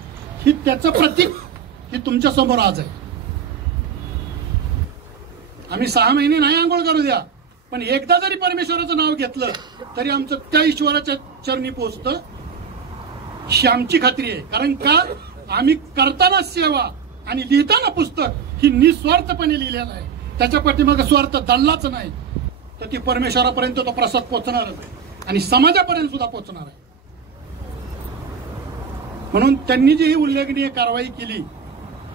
ही त्याचं प्रतीक ही तुमच्या समोर आज आहे. आम्ही 6 महिने नाही आंघोळ करू द्या, पण एकदा जरी परमेश्वराचं नाव घेतलं तरी आमचं त्या ईश्वराच्या चरणी पोहोचतं, ही आमची खात्री आहे. कारण का आम्ही करताना सेवा आणि लिहिताना पुस्तक ही निस्वार्थपणे लिहिलेलं आहे. त्याच्या पाठीमागे स्वार्थ दडलाच नाही, तर ती परमेश्वरापर्यंत तो प्रसाद पोहोचणारच आहे आणि समाजापर्यंत सुद्धा पोहोचणार आहे. म्हणून त्यांनी जी ही उल्लेखनीय कारवाई केली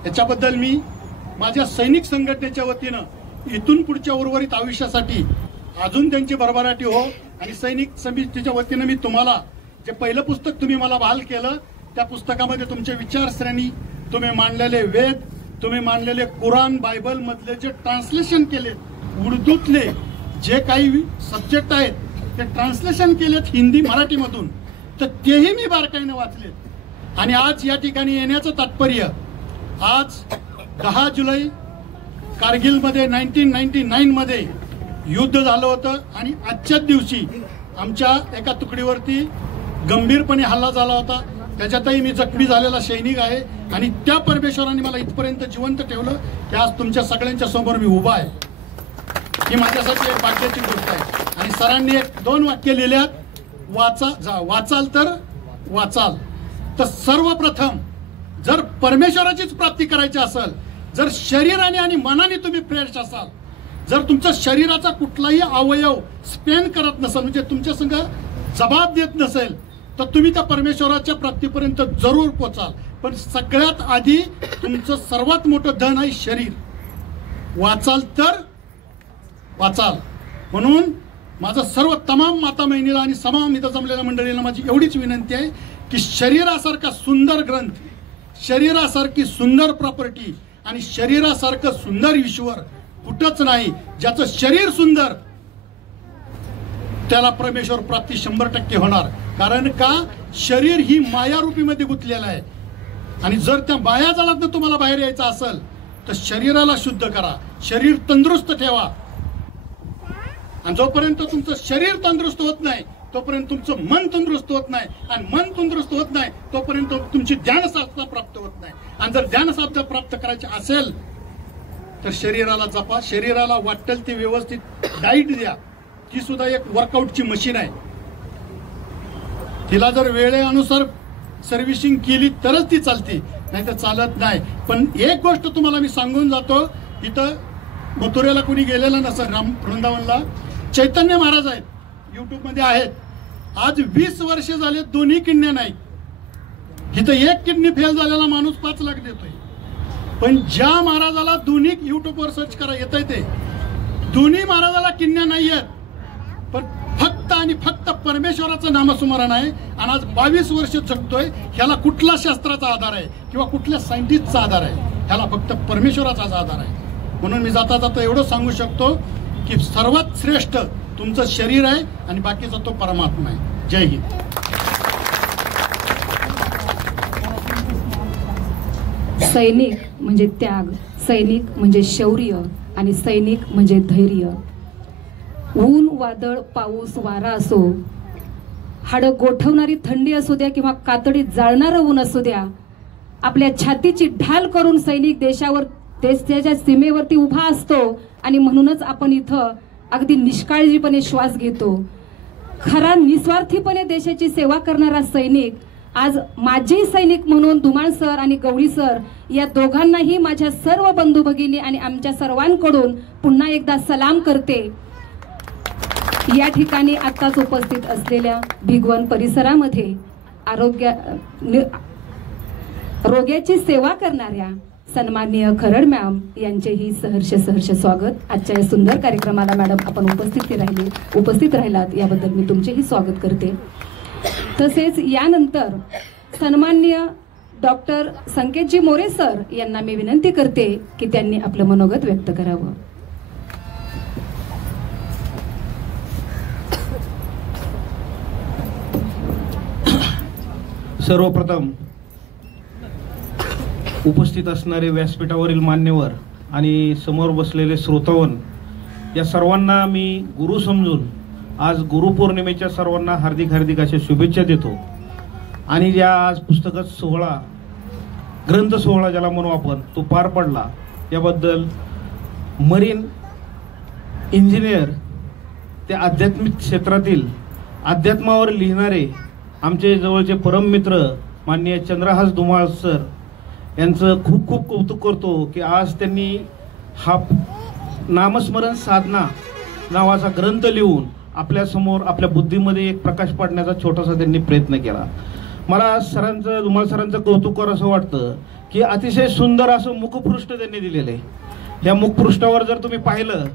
याच्याबद्दल मी माझ्या सैनिक संघटनेच्या वतीनं इथून पुढच्या उर्वरित आयुष्यासाठी अजून त्यांची भरभराटी हो. आणि सैनिक समितीच्या वतीनं मी तुम्हाला जे पहिलं पुस्तक तुम्ही मला बहाल केलं त्या पुस्तकामध्ये तुमचे विचारश्रेणी, तुम्ही मांडलेले वेद, तुम्ही मांडलेले कुराण, बायबल मधले जे ट्रान्सलेशन केले, उर्दूतले जे काही सब्जेक्ट आहेत ते ट्रान्सलेशन केलेत हिंदी मराठीमधून, तर तेही मी बारकाईने वाचलेत. आणि आज या ठिकाणी येण्याचं तात्पर्य, आज 10 जुलै कारगिलमध्ये 1999 मध्ये युद्ध झालं होतं आणि आजच्याच दिवशी आमच्या एका तुकडीवरती गंभीरपणे हल्ला झाला होता. त्याच्यातही मी जखमी झालेला सैनिक आहे आणि त्या परमेश्वराने मला इथपर्यंत जिवंत ठेवलं की आज तुमच्या सगळ्यांच्या समोर मी उभा आहे. ही माझ्यासाठी एक भाग्याची गोष्ट आहे. आणि सरांनी 1-2 वाक्य लिहिल्यात, वाचाल तर वाचाल. तर सर्वप्रथम जर परमेश्वराचीच प्राप्ती करायची असेल, जर शरीराने आणि मनाने तुम्ही फ्रेश असाल, जर तुमचा शरीराचा कुठलाही अवयव स्पेन करत नसेल, म्हणजे तुमच्या संग जबाब देत नसेल, तर तुम्ही त्या परमेश्वराच्या प्राप्तीपर्यंत जरूर पोचाल. पण सगळ्यात आधी तुमचं सर्वात मोठं धन आहे शरीर. वाचाल तर वाचाल. म्हणून माझं सर्व तमाम माता बहिणीला आणि तमाम इथं जमलेल्या मंडळीला माझी एवढीच विनंती आहे की शरीरासारखा सुंदर ग्रंथ, शरीरासारखी सुंदर प्रॉपर्टी आणि शरीरासारखं सुंदर ईश्वर कुठंच नाही. ज्याचं शरीर सुंदर त्याला परमेश्वर प्राप्ती 100% होणार. कारण का शरीर ही मायारूपीमध्ये गुंतलेलं आहे आणि जर त्या माया जाळातनं तुम्हाला बाहेर यायचं असेल तर शरीराला शुद्ध करा, शरीर तंदुरुस्त ठेवा. आणि जोपर्यंत तुमचं शरीर तंदुरुस्त होत नाही तोपर्यंत तुमचं मन तंदुरुस्त होत नाही आणि मन तंदुरुस्त होत नाही तोपर्यंत तुमची ध्यानसाधना प्राप्त होत नाही. आणि जर ध्यानसाधना प्राप्त करायची असेल तर शरीराला जपा, शरीराला वाटेल ती व्यवस्थित डाईट द्या. ती सुद्धा एक वर्कआउटची मशीन आहे. तिला जर वेळेनुसार सर्व्हिसिंग केली तरच ती चालते, नाही तर चालत नाही. पण एक गोष्ट तुम्हाला मी सांगून जातो, इथं मथुरेला कोणी गेलेलं नसेल, राम वृंदावनला चैतन्य महाराज आहेत, युट्यूब मध्ये आहेत. आज 20 वर्ष झाले दोन्ही किडन्या नाहीत. इथं एक किडनी फेल झालेला माणूस 5 लाख देतोय. पण ज्या महाराजाला दोन्ही युट्यूबवर सर्च करा येत आहे, ते दोन्ही महाराजाला किडन्या नाही आहेत, पण फक्त आणि फक्त परमेश्वराचं नामस्मरण आहे आणि आज 22 वर्ष जगतोय. ह्याला कुठला शास्त्राचा आधार आहे किंवा कुठल्या सायंटिस्टचा आधार आहे? ह्याला फक्त परमेश्वराचाच आधार आहे. म्हणून मी जाता जाता एवढं सांगू शकतो की सर्वात श्रेष्ठ तुमचं शरीर आहे आणि बाकीचा तो परमात्मा आहे. जय हिंद. सैनिक म्हणजे त्याग, सैनिक म्हणजे शौर्य आणि सैनिक म्हणजे धैर्य. ऊन, वादळ, पाऊस, वारा असो, हाडं गोठवणारी थंडी असू द्या किंवा कातडीत जाळणारं ऊन असू द्या, आपल्या छातीची ढाल करून सैनिक देशाच्या सीमेवरती उभा असतो. आणि म्हणूनच आपण इथं अगदी निष्काळजीपणे श्वास घेतो. खरा निस्वार्थीपणे देशाची सेवा करणारा सैनिक आज माजी सैनिक म्हणून धुमाळ सर आणि गवळी सर या दोघांनाही माझ्या सर्व बंधू भगिनी आणि आमच्या सर्वांकडून पुन्हा एकदा सलाम करते. या ठिकाणी आत्ताच उपस्थित असलेल्या भिगवण परिसरामध्ये रोग्याची सेवा करणाऱ्या सन्माननीय खरड मॅम यांचेही सहर्ष स्वागत. आजच्या या सुंदर कार्यक्रमाला मॅडम आपण उपस्थित राहिलात याबद्दल मी तुमचेही स्वागत करते. तसेच यानंतर सन्माननीय डॉक्टर संकेतजी मोरे सर यांना मी विनंती करते की त्यांनी आपलं मनोगत व्यक्त करावं. सर्वप्रथम उपस्थित असणारे व्यासपीठावरील मान्यवर आणि समोर बसलेले श्रोतावन या सर्वांना मी गुरु समजून आज गुरुपौर्णिमेच्या सर्वांना हार्दिक अशा शुभेच्छा देतो. आणि ज्या आज पुस्तकाचा सोहळा, ग्रंथ सोहळा ज्याला म्हणू आपण, तो पार पडला याबद्दल मरीन इंजिनियर ते आध्यात्मिक क्षेत्रातील अध्यात्मावर लिहिणारे आमचे जवळचे परममित्र माननीय चंद्रहास धुमाळ सर यांचं खूप कौतुक करतो की आज त्यांनी हा नामस्मरण साधना नावाचा ग्रंथ लिहून आपल्यासमोर आपल्या बुद्धीमध्ये एक प्रकाश पाडण्याचा छोटासा त्यांनी प्रयत्न केला. मला धुमाळ सरांचं कौतुक करावं असं वाटतं की अतिशय सुंदर असं मुखपृष्ठ त्यांनी दिलेलं आहे. ह्या मुखपृष्ठावर जर तुम्ही पाहिलं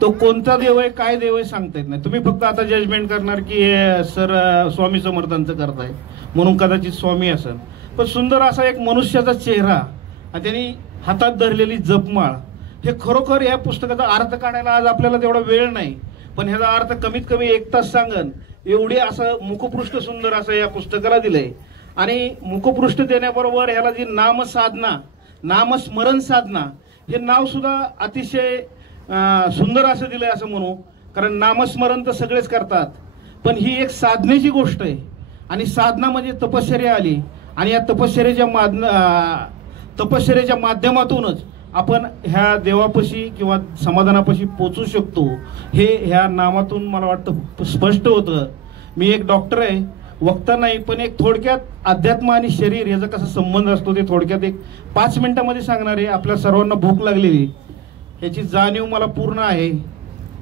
तो कोणता देव आहे काय देव आहे सांगता येत नाही. तुम्ही फक्त आता जजमेंट करणार की हे सर स्वामी समर्थांचं करताय म्हणून कदाचित स्वामी असेल, पण सुंदर असा एक मनुष्याचा चेहरा आणि त्यांनी हातात धरलेली जपमाळ, हे खरोखर या पुस्तकाचा अर्थ काढायला आज आपल्याला तेवढा वेळ नाही, पण ह्याचा अर्थ कमीत कमी 1 तास सांगन एवढे असं मुखपृष्ठ सुंदर असं या पुस्तकाला दिलंय. आणि मुखपृष्ठ देण्याबरोबर ह्याला जी नामसाधना, नामस्मरण साधना हे नाव सुद्धा अतिशय सुंदर असं दिलंय असं म्हणू. कारण नामस्मरण तर सगळेच करतात, पण ही एक साधनेची गोष्ट आहे आणि साधना म्हणजे तपश्चर्या आली आणि या तपश्चर्याच्या माध्यमातूनच आपण ह्या देवापाशी किंवा समाधानापाशी पोचू शकतो. हे ह्या नामातून मला वाटतं स्पष्ट होतं. मी एक डॉक्टर आहे, वक्ता नाही, पण एक थोडक्यात अध्यात्म आणि शरीर याचा कसा संबंध असतो ते थोडक्यात एक 5 मिनिटांमध्ये सांगणार आहे. आपल्या सर्वांना भूक लागलेली याची जाणीव मला पूर्ण आहे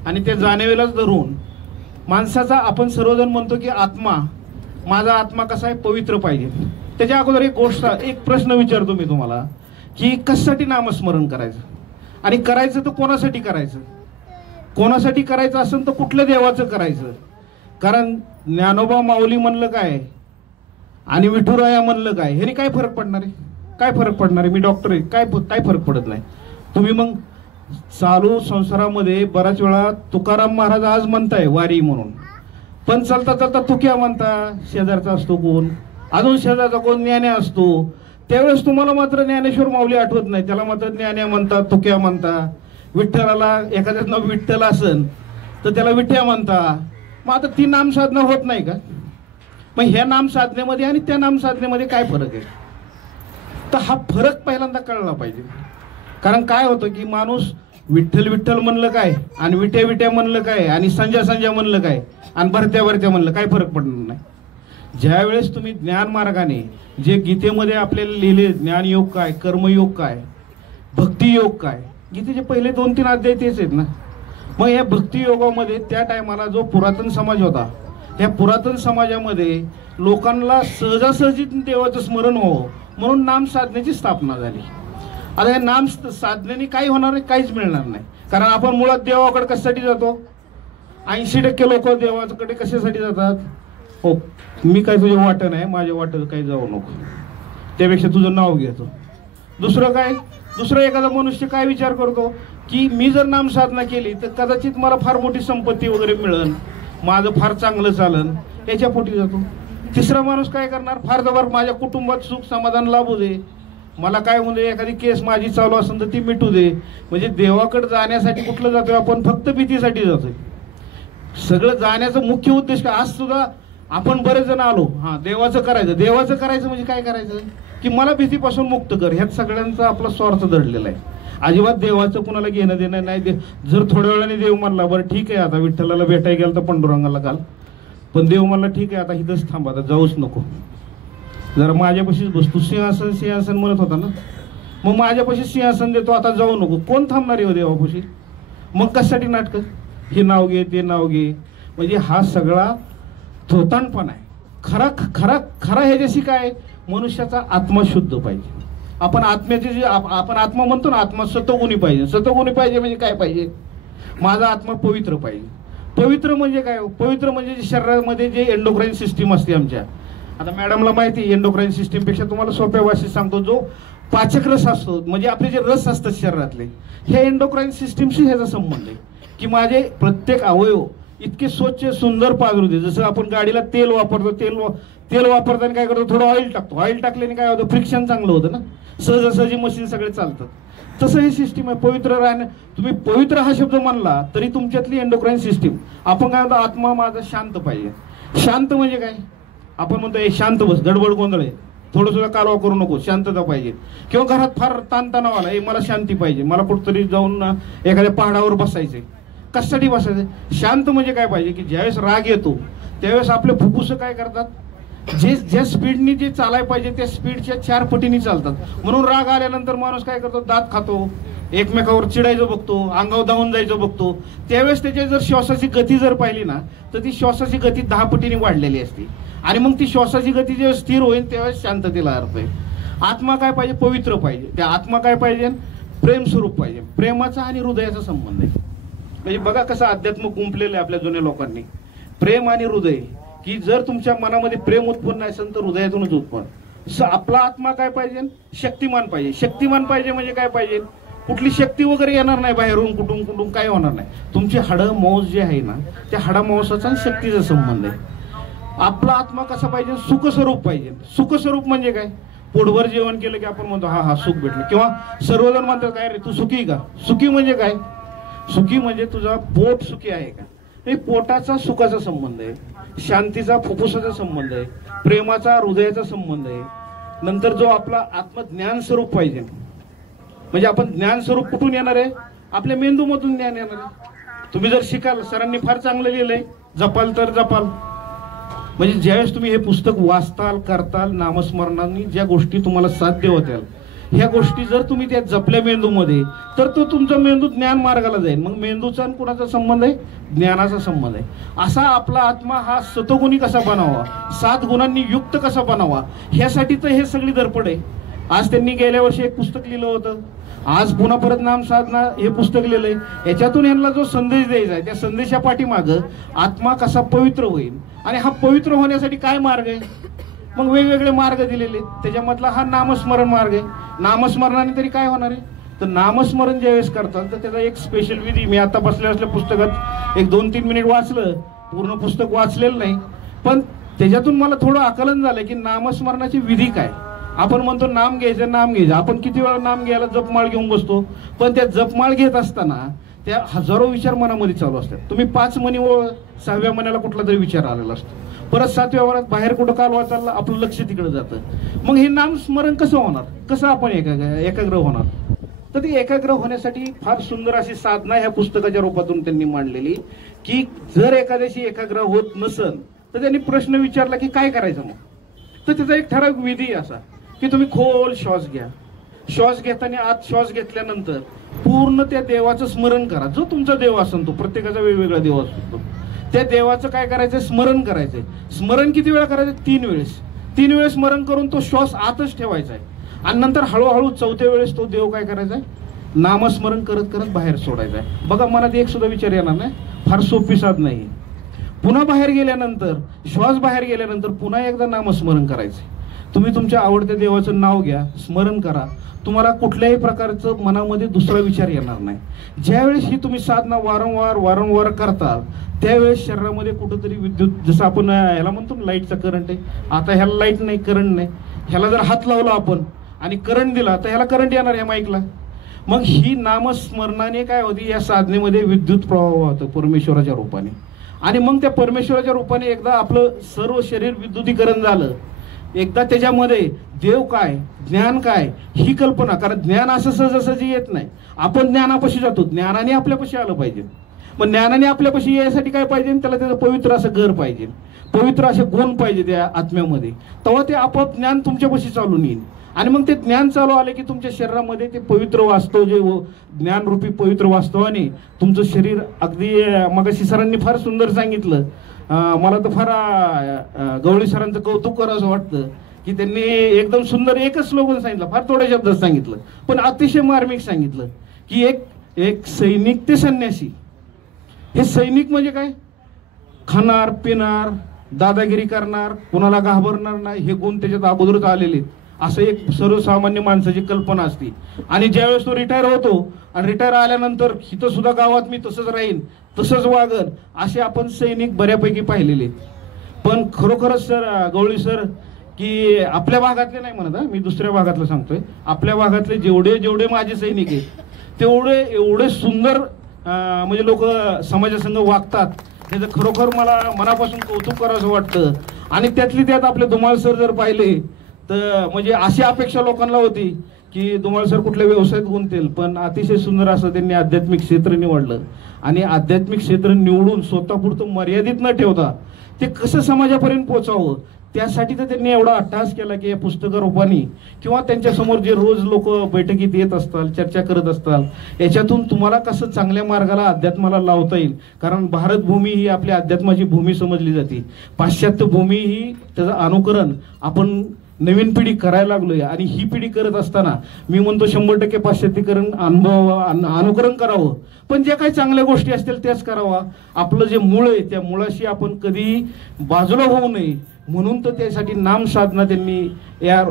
आणि त्या जाणीवेलाच धरून माणसाचा आपण सर्वजण म्हणतो की आत्मा, माझा आत्मा कसा आहे, पवित्र पाहिजे. त्याच्या अगोदर एक प्रश्न विचारतो मी तुम्हाला की कशासाठी नामस्मरण करायचं आणि करायचं तर कोणासाठी करायचं? कोणासाठी करायचं असेल तर कुठल्या देवाचं करायचं? कारण ज्ञानोबा माऊली म्हणलं काय आणि विठुराया म्हणलं काय, ह्याने काय फरक पडणार आहे? काय फरक पडणार आहे? मी डॉक्टर आहे, काय फरक पडत नाही. तुम्ही मग चालू संसारामध्ये बऱ्याच वेळा तुकाराम महाराज आज म्हणताय वारी म्हणून, पण चालता तुक्या म्हणता, शेजारचा असतो कोण, अजून शेजारचा कोण ज्ञान्या असतो. त्यावेळेस तुम्हाला मात्र ज्ञानेश्वर माऊली आठवत नाही, त्याला मात्र ज्ञान्या म्हणता, तुक्या म्हणता. विठ्ठलाला एखाद्याचं नाव विठ्ठल असेल तर त्याला विठ्या म्हणता. मग आता ती नामसाधना होत नाही का? मग ह्या नामसाधनेमध्ये आणि त्या नामसाधनेमध्ये काय फरक आहे? तर हा फरक पहिल्यांदा कळला पाहिजे. कारण काय होतं की माणूस विठ्ठल विठ्ठल म्हणलं काय आणि विट्या विट्या म्हणलं काय आणि संजय संजय म्हणलं काय आणि भरत्या म्हणलं काय फरक पडणार नाही. ज्या वेळेस तुम्ही ज्ञान मार्गाने जे गीतेमध्ये आपल्याला लिहिले ज्ञानयोग काय, कर्मयोग काय, भक्तियोग काय, गीतेचे पहिले 2-3 अध्याय तेच आहेत ना. मग या भक्तियोगामध्ये त्या टायमाला जो पुरातन समाज होता, त्या पुरातन समाजामध्ये लोकांना सहजासहजी देवाचं स्मरण व्हावं म्हणून नाम साधनेची स्थापना झाली. आता या नाम साधनेने काही होणार नाही, काहीच मिळणार नाही. कारण आपण मुळात देवाकडे कशासाठी जातो? 80% लोक देवाकडे कशासाठी जातात? हो, मी काय तुझ्या वाटं नाही, माझ्या वाटं काही जाऊ नको, त्यापेक्षा तुझं नाव घेतो. दुसरं काय? दुसरा एखादा मनुष्य काय विचार करतो की मी जर नामसाधना केली तर कदाचित मला फार मोठी संपत्ती वगैरे मिळेल, माझं फार चांगलं चालन, याच्या पोटी जातो. तिसरा माणूस काय करणार? फार जबर माझ्या कुटुंबात सुख समाधान लाभू दे, मला काय होऊ दे, एखादी केस माझी चालू असेल तर ती मिटू दे. म्हणजे देवाकडे जाण्यासाठी कुठलं जातोय आपण? फक्त भीतीसाठी जातोय. सगळं जाण्याचा मुख्य उद्देश काय? आज सुद्धा आपण बरेच जण आलो, हा देवाचं करायचं. देवाचं करायचं म्हणजे काय करायचं? की मला भीतीपासून मुक्त कर. ह्यात सगळ्यांचा आपला स्वार्थ दडलेला आहे. अजिबात देवाचं कुणाला घेणं देणं नाही. जर थोड्या वेळाने देव म्हणला बरं ठीक आहे आता विठ्ठलाला भेटायला गेलं तर पांडुरंगाला काल, पण देव म्हणला ठीक आहे आता इथंच थांबा, आता जाऊच नको, जरा माझ्यापाशीच बस. तू सिंहासन सिंहासन म्हणत होता ना, मग माझ्यापाशी सिंहासन देतो, आता जाऊ नको. कोण थांबणार आहे देवापाशी? मग कशासाठी नाटकं? हे नाव घे ते नाव घे. म्हणजे हा सगळा थोतांडपणा आहे. खरा खरा खरा ह्याच्याशी काय? मनुष्याचा आत्मा शुद्ध पाहिजे. आपण आत्म्याचे जे आपण आत्मा म्हणतो ना, आत्मा सतोगुणी पाहिजे. सतोगुणी पाहिजे म्हणजे काय पाहिजे? माझा आत्मा पवित्र पाहिजे. पवित्र म्हणजे काय? पवित्र म्हणजे शरीरामध्ये जे एंडोक्राईन सिस्टीम असते आमच्या, आता मॅडमला माहिती आहे एंडोक्राईन सिस्टीमपेक्षा तुम्हाला सोप्या भाषेत सांगतो, जो पाचक रस असतो म्हणजे आपले जे रस असतात शरीरातले, हे एंडोक्राईन सिस्टीमशी ह्याचा संबंध आहे. की माझे प्रत्येक अवयव इतके स्वच्छ सुंदर पाजरू दे. जसं आपण गाडीला तेल वापरतो, तेल वापरताना काय करतो? थोडं ऑइल टाकतो. ऑइल टाकल्याने काय होतं? फ्रिक्शन चांगलं होतं ना, सहजासहजी मशीन सगळे चालतात. तसं हे सिस्टीम आहे. पवित्र राहणं, तुम्ही पवित्र हा शब्द म्हणला तरी तुमच्यातली एंडोक्राईन सिस्टीम, आपण काय म्हणतो? आत्मा माझा शांत पाहिजे. शांत म्हणजे काय? आपण म्हणतो शांत बस, गडबड गोंधळ आहे, थोडं सुद्धा कालवा करू नको, शांतता पाहिजे. किंवा घरात फार ताणतणाव आला, मला शांती पाहिजे, मला कुठतरी जाऊन एखाद्या पहाडावर बसायचंय. कशासाठी बसायचं? शांत म्हणजे काय पाहिजे? की ज्यावेळेस राग येतो त्यावेळेस आपले फुफ्फुस काय करतात? ज्या स्पीडनी जे चालायला पाहिजे त्या स्पीडच्या 4 पटीने चालतात. म्हणून राग आल्यानंतर माणूस काय करतो? दात खातो, एकमेकावर चिडायचं बघतो, अंगावर धावून जायचं बघतो. त्यावेळेस त्याच्या जर श्वासाची गती जर पाहिली ना तर ती श्वासाची गती 10 पटीने वाढलेली असते. आणि मग ती श्वासाची गती जेव्हा स्थिर होईल त्यावेळेस शांततेला अर्थ आहे. आत्मा काय पाहिजे? पवित्र पाहिजे. त्या आत्मा काय पाहिजे? प्रेम स्वरूप पाहिजे. प्रेमाचा आणि हृदयाचा संबंध आहे. म्हणजे बघा कसं अध्यात्म गुंफलेलं आहे आपल्या जुन्या लोकांनी. प्रेम आणि हृदय, की जर तुमच्या मनामध्ये प्रेम उत्पन्न असेल तर हृदयातूनच उत्पन्न. आपला आत्मा काय पाहिजे? शक्तिमान पाहिजे. शक्तिमान पाहिजे म्हणजे काय पाहिजे? कुठली शक्ती वगैरे येणार नाही बाहेरून, कुठून काय होणार नाही. तुमची हाडं मौस जे आहे ना, त्या हाडा मौसाचा आणि शक्तीचा संबंध आहे. आपला आत्मा कसा पाहिजे? सुखस्वरूप पाहिजे. सुखस्वरूप म्हणजे काय? पोटभर जेवण केलं की आपण म्हणतो हा सुख भेटलं. किंवा सर्वजण म्हणतात काय रे तू सुखी का? सुखी म्हणजे काय? सुखी म्हणजे तुझा पोट सुखी आहे का? पोटाचा सुखाचा संबंध आहे, शांतीचा फुफ्फुसाचा संबंध आहे, प्रेमाचा हृदयाचा संबंध आहे. नंतर जो आपला आत्मज्ञान स्वरूप पाहिजे. म्हणजे आपण ज्ञान स्वरूप कुठून येणार आहे? आपल्या मेंदूमधून ज्ञान येणार आहे. तुम्ही जर शिकाल, सरांनी फार चांगलं लिहिलंय, जपाल तर जपाल. म्हणजे ज्यावेळेस तुम्ही हे पुस्तक वाचताल, करताल, नामस्मरणाने ज्या गोष्टी तुम्हाला साध्य होत्याल, ह्या गोष्टी जर तुम्ही त्या जपल्या मेंदूमध्ये तर तो तुमचा मेंदू ज्ञान मार्गाला जाईल. मग मेंदूचा आणि कुणाचा संबंध आहे? ज्ञानाचा संबंध आहे. असा आपला आत्मा हा सतोगुणी कसा बनावा, 7 गुणांनी युक्त कसा बनावा, ह्यासाठी तर हे सगळी धडपड आहे. आज त्यांनी गेल्या वर्षी एक पुस्तक लिहिलं होतं, आज पुन्हा परत नाम साधना हे पुस्तक लिहिलंय. याच्यातून यांना जो संदेश द्यायचा आहे त्या संदेशा पाठीमागं आत्मा कसा पवित्र होईल आणि हा पवित्र होण्यासाठी काय मार्ग आहे, मग वेगवेगळे मार्ग दिलेले. त्याच्यामधला हा नामस्मरण मार्ग आहे. नामस्मरणाने तरी काय होणार आहे? तर नामस्मरण ज्यावेळेस करतात तर त्याचा एक स्पेशल विधी, मी आता बसल्या असल्या पुस्तकात एक 2-3 मिनिट वाचलं, पूर्ण पुस्तक वाचलेलं नाही, पण त्याच्यातून मला थोडं आकलन झालं की नामस्मरणाची विधी काय. आपण म्हणतो नाम घ्यायचं. आपण किती वेळा नाम घ्यायला जपमाळ घेऊन बसतो, पण त्या जपमाळ घेत असताना त्या हजारो विचार मनामध्ये चालू असतात. तुम्ही 5 मनी 6व्या मनाला कुठला तरी विचार आलेला असतो, परत 7व्या वरात बाहेर कुठं कालवा चालला, आपलं लक्ष तिकडे जातं. मग हे नामस्मरण कसं होणार? कसं आपण एकाग्र होणार? तर ती एकाग्र होण्यासाठी फार सुंदर अशी साधना ह्या पुस्तकाच्या रूपातून त्यांनी मांडलेली, की जर एखाद्याशी एकाग्र होत नसेल तर त्यांनी प्रश्न विचारला की काय करायचं मग. तर त्याचा एक ठराविक विधी असा की तुम्ही खोल श्वास घ्या. श्वास घेताना आत श्वास घेतल्यानंतर पूर्ण त्या देवाचं स्मरण करा. जो तुमचा देव असेल, तो प्रत्येकाचा वेगवेगळा देव असतो, त्या देवाचं काय करायचंय? स्मरण करायचंय. स्मरण किती वेळा करायचं? 3 वेळेस. 3 वेळेस स्मरण करून तो श्वास आतच ठेवायचा आहे आणि नंतर हळूहळू 4थ्या वेळेस तो देव काय करायचा आहे? नामस्मरण करत करत बाहेर सोडायचा आहे. बघा, मनात एक सुद्धा विचार येणार नाही, फार सोपी साधना आहे. पुन्हा बाहेर गेल्यानंतर, श्वास बाहेर गेल्यानंतर पुन्हा एकदा नामस्मरण करायचे. तुम्ही तुमच्या आवडत्या देवाचं नाव घ्या, स्मरण करा, तुम्हाला कुठल्याही प्रकारचं मनामध्ये दुसरा विचार येणार नाही. ज्यावेळेस ही तुम्ही साधना वारंवार करता त्यावेळेस शरीरामध्ये कुठंतरी विद्युत, जसं आपण ह्याला म्हणतो ना लाईटचा करंट आहे, आता ह्याला लाईट नाही, करंट नाही, ह्याला जर हात लावला आपण आणि करंट दिला तर ह्याला करंट येणार या माईकला. मग ही नामस्मरणाने काय होती, या साधनेमध्ये विद्युत प्रवाह होतो परमेश्वराच्या रूपाने. आणि मग त्या परमेश्वराच्या रूपाने एकदा आपलं सर्व शरीर विद्युतीकरण झालं, एकदा त्याच्यामध्ये देव काय, ज्ञान काय ही कल्पना, कारण ज्ञान असं सहजासहजी येत नाही. आपण ज्ञानापाशी जातो, ज्ञानाने आपल्यापाशी आलं पाहिजे. मग ज्ञानाने आपल्यापाशी यायसाठी काय पाहिजे, त्याला त्याचं पवित्र असं घर पाहिजे, पवित्र असे गुण पाहिजे त्या आत्म्यामध्ये, तेव्हा ते आपोआप ज्ञान तुमच्यापाशी चालून येईल. आणि मग ते ज्ञान चालू आले की तुमच्या शरीरामध्ये ते पवित्र वास्तव, जे ज्ञानरूपी पवित्र वास्तवाने तुमचं शरीर अगदी, मगाशी सरांनी फार सुंदर सांगितलं, मला तर फार गवळी सरांचं कौतुक करावं असं वाटतं की त्यांनी एकदम सुंदर एकच स्लोगन सांगितलं, फार थोड्या शब्दात सांगितलं पण अतिशय मार्मिक सांगितलं की एक सैनिक ते संन्यासी. हे सैनिक म्हणजे काय, खाणार पिणार, दादागिरी करणार, कुणाला घाबरणार नाही, हे गुण त्याच्यात अगोदरच आलेले, असं एक सर्वसामान्य माणसाची कल्पना असते. आणि ज्यावेळेस तो रिटायर होतो आणि रिटायर आल्यानंतर इथं सुद्धा गावात मी तसंच राहीन, तसंच वागन, असे आपण सैनिक बऱ्यापैकी पाहिलेले. पण खरोखरच सर, गवळी सर, की आपल्या भागातले नाही म्हणत, मी दुसऱ्या भागातलं सांगतोय, आपल्या भागातले जेवढे माझे सैनिक आहेत एवढे सुंदर म्हणजे लोक समाजासंग वागतात, त्याचं खरोखर मला मनापासून कौतुक करावं वाटतं. आणि त्यातली त्यात आपले धुमाळ सर जर पाहिले तर म्हणजे अशी अपेक्षा लोकांना होती की धुमाळ सर कुठल्या व्यवसायात गुंततील, पण अतिशय सुंदर असं त्यांनी आध्यात्मिक क्षेत्र निवडलं. आणि आध्यात्मिक क्षेत्र निवडून स्वतःपुरतं मर्यादित न ठेवता ते कसं समाजापर्यंत पोहोचावं, त्यासाठी तर त्यांनी एवढा अट्टहास केला की या पुस्तकारूपाने किंवा त्यांच्यासमोर जे रोज लोक बैठकीत येत असतात, चर्चा करत असतात, याच्यातून तुम्हाला कसं चांगल्या मार्गाला अध्यात्माला लावता येईल. कारण भारतभूमी ही आपली अध्यात्माची भूमी समजली जाते, पाश्चात्य भूमी ही त्याचं अनुकरण आपण नवीन पिढी करायला लागलोय. आणि ही पिढी करत असताना मी म्हणतो 100% पाश्चात्तीकरण अनुकरण करावं, पण ज्या काही चांगल्या गोष्टी असतील त्याच करावा. आपलं जे मूळ आहे त्या मुळाशी आपण कधी बाजूला होऊ नये, म्हणून तर त्यासाठी नाम साधना त्यांनी या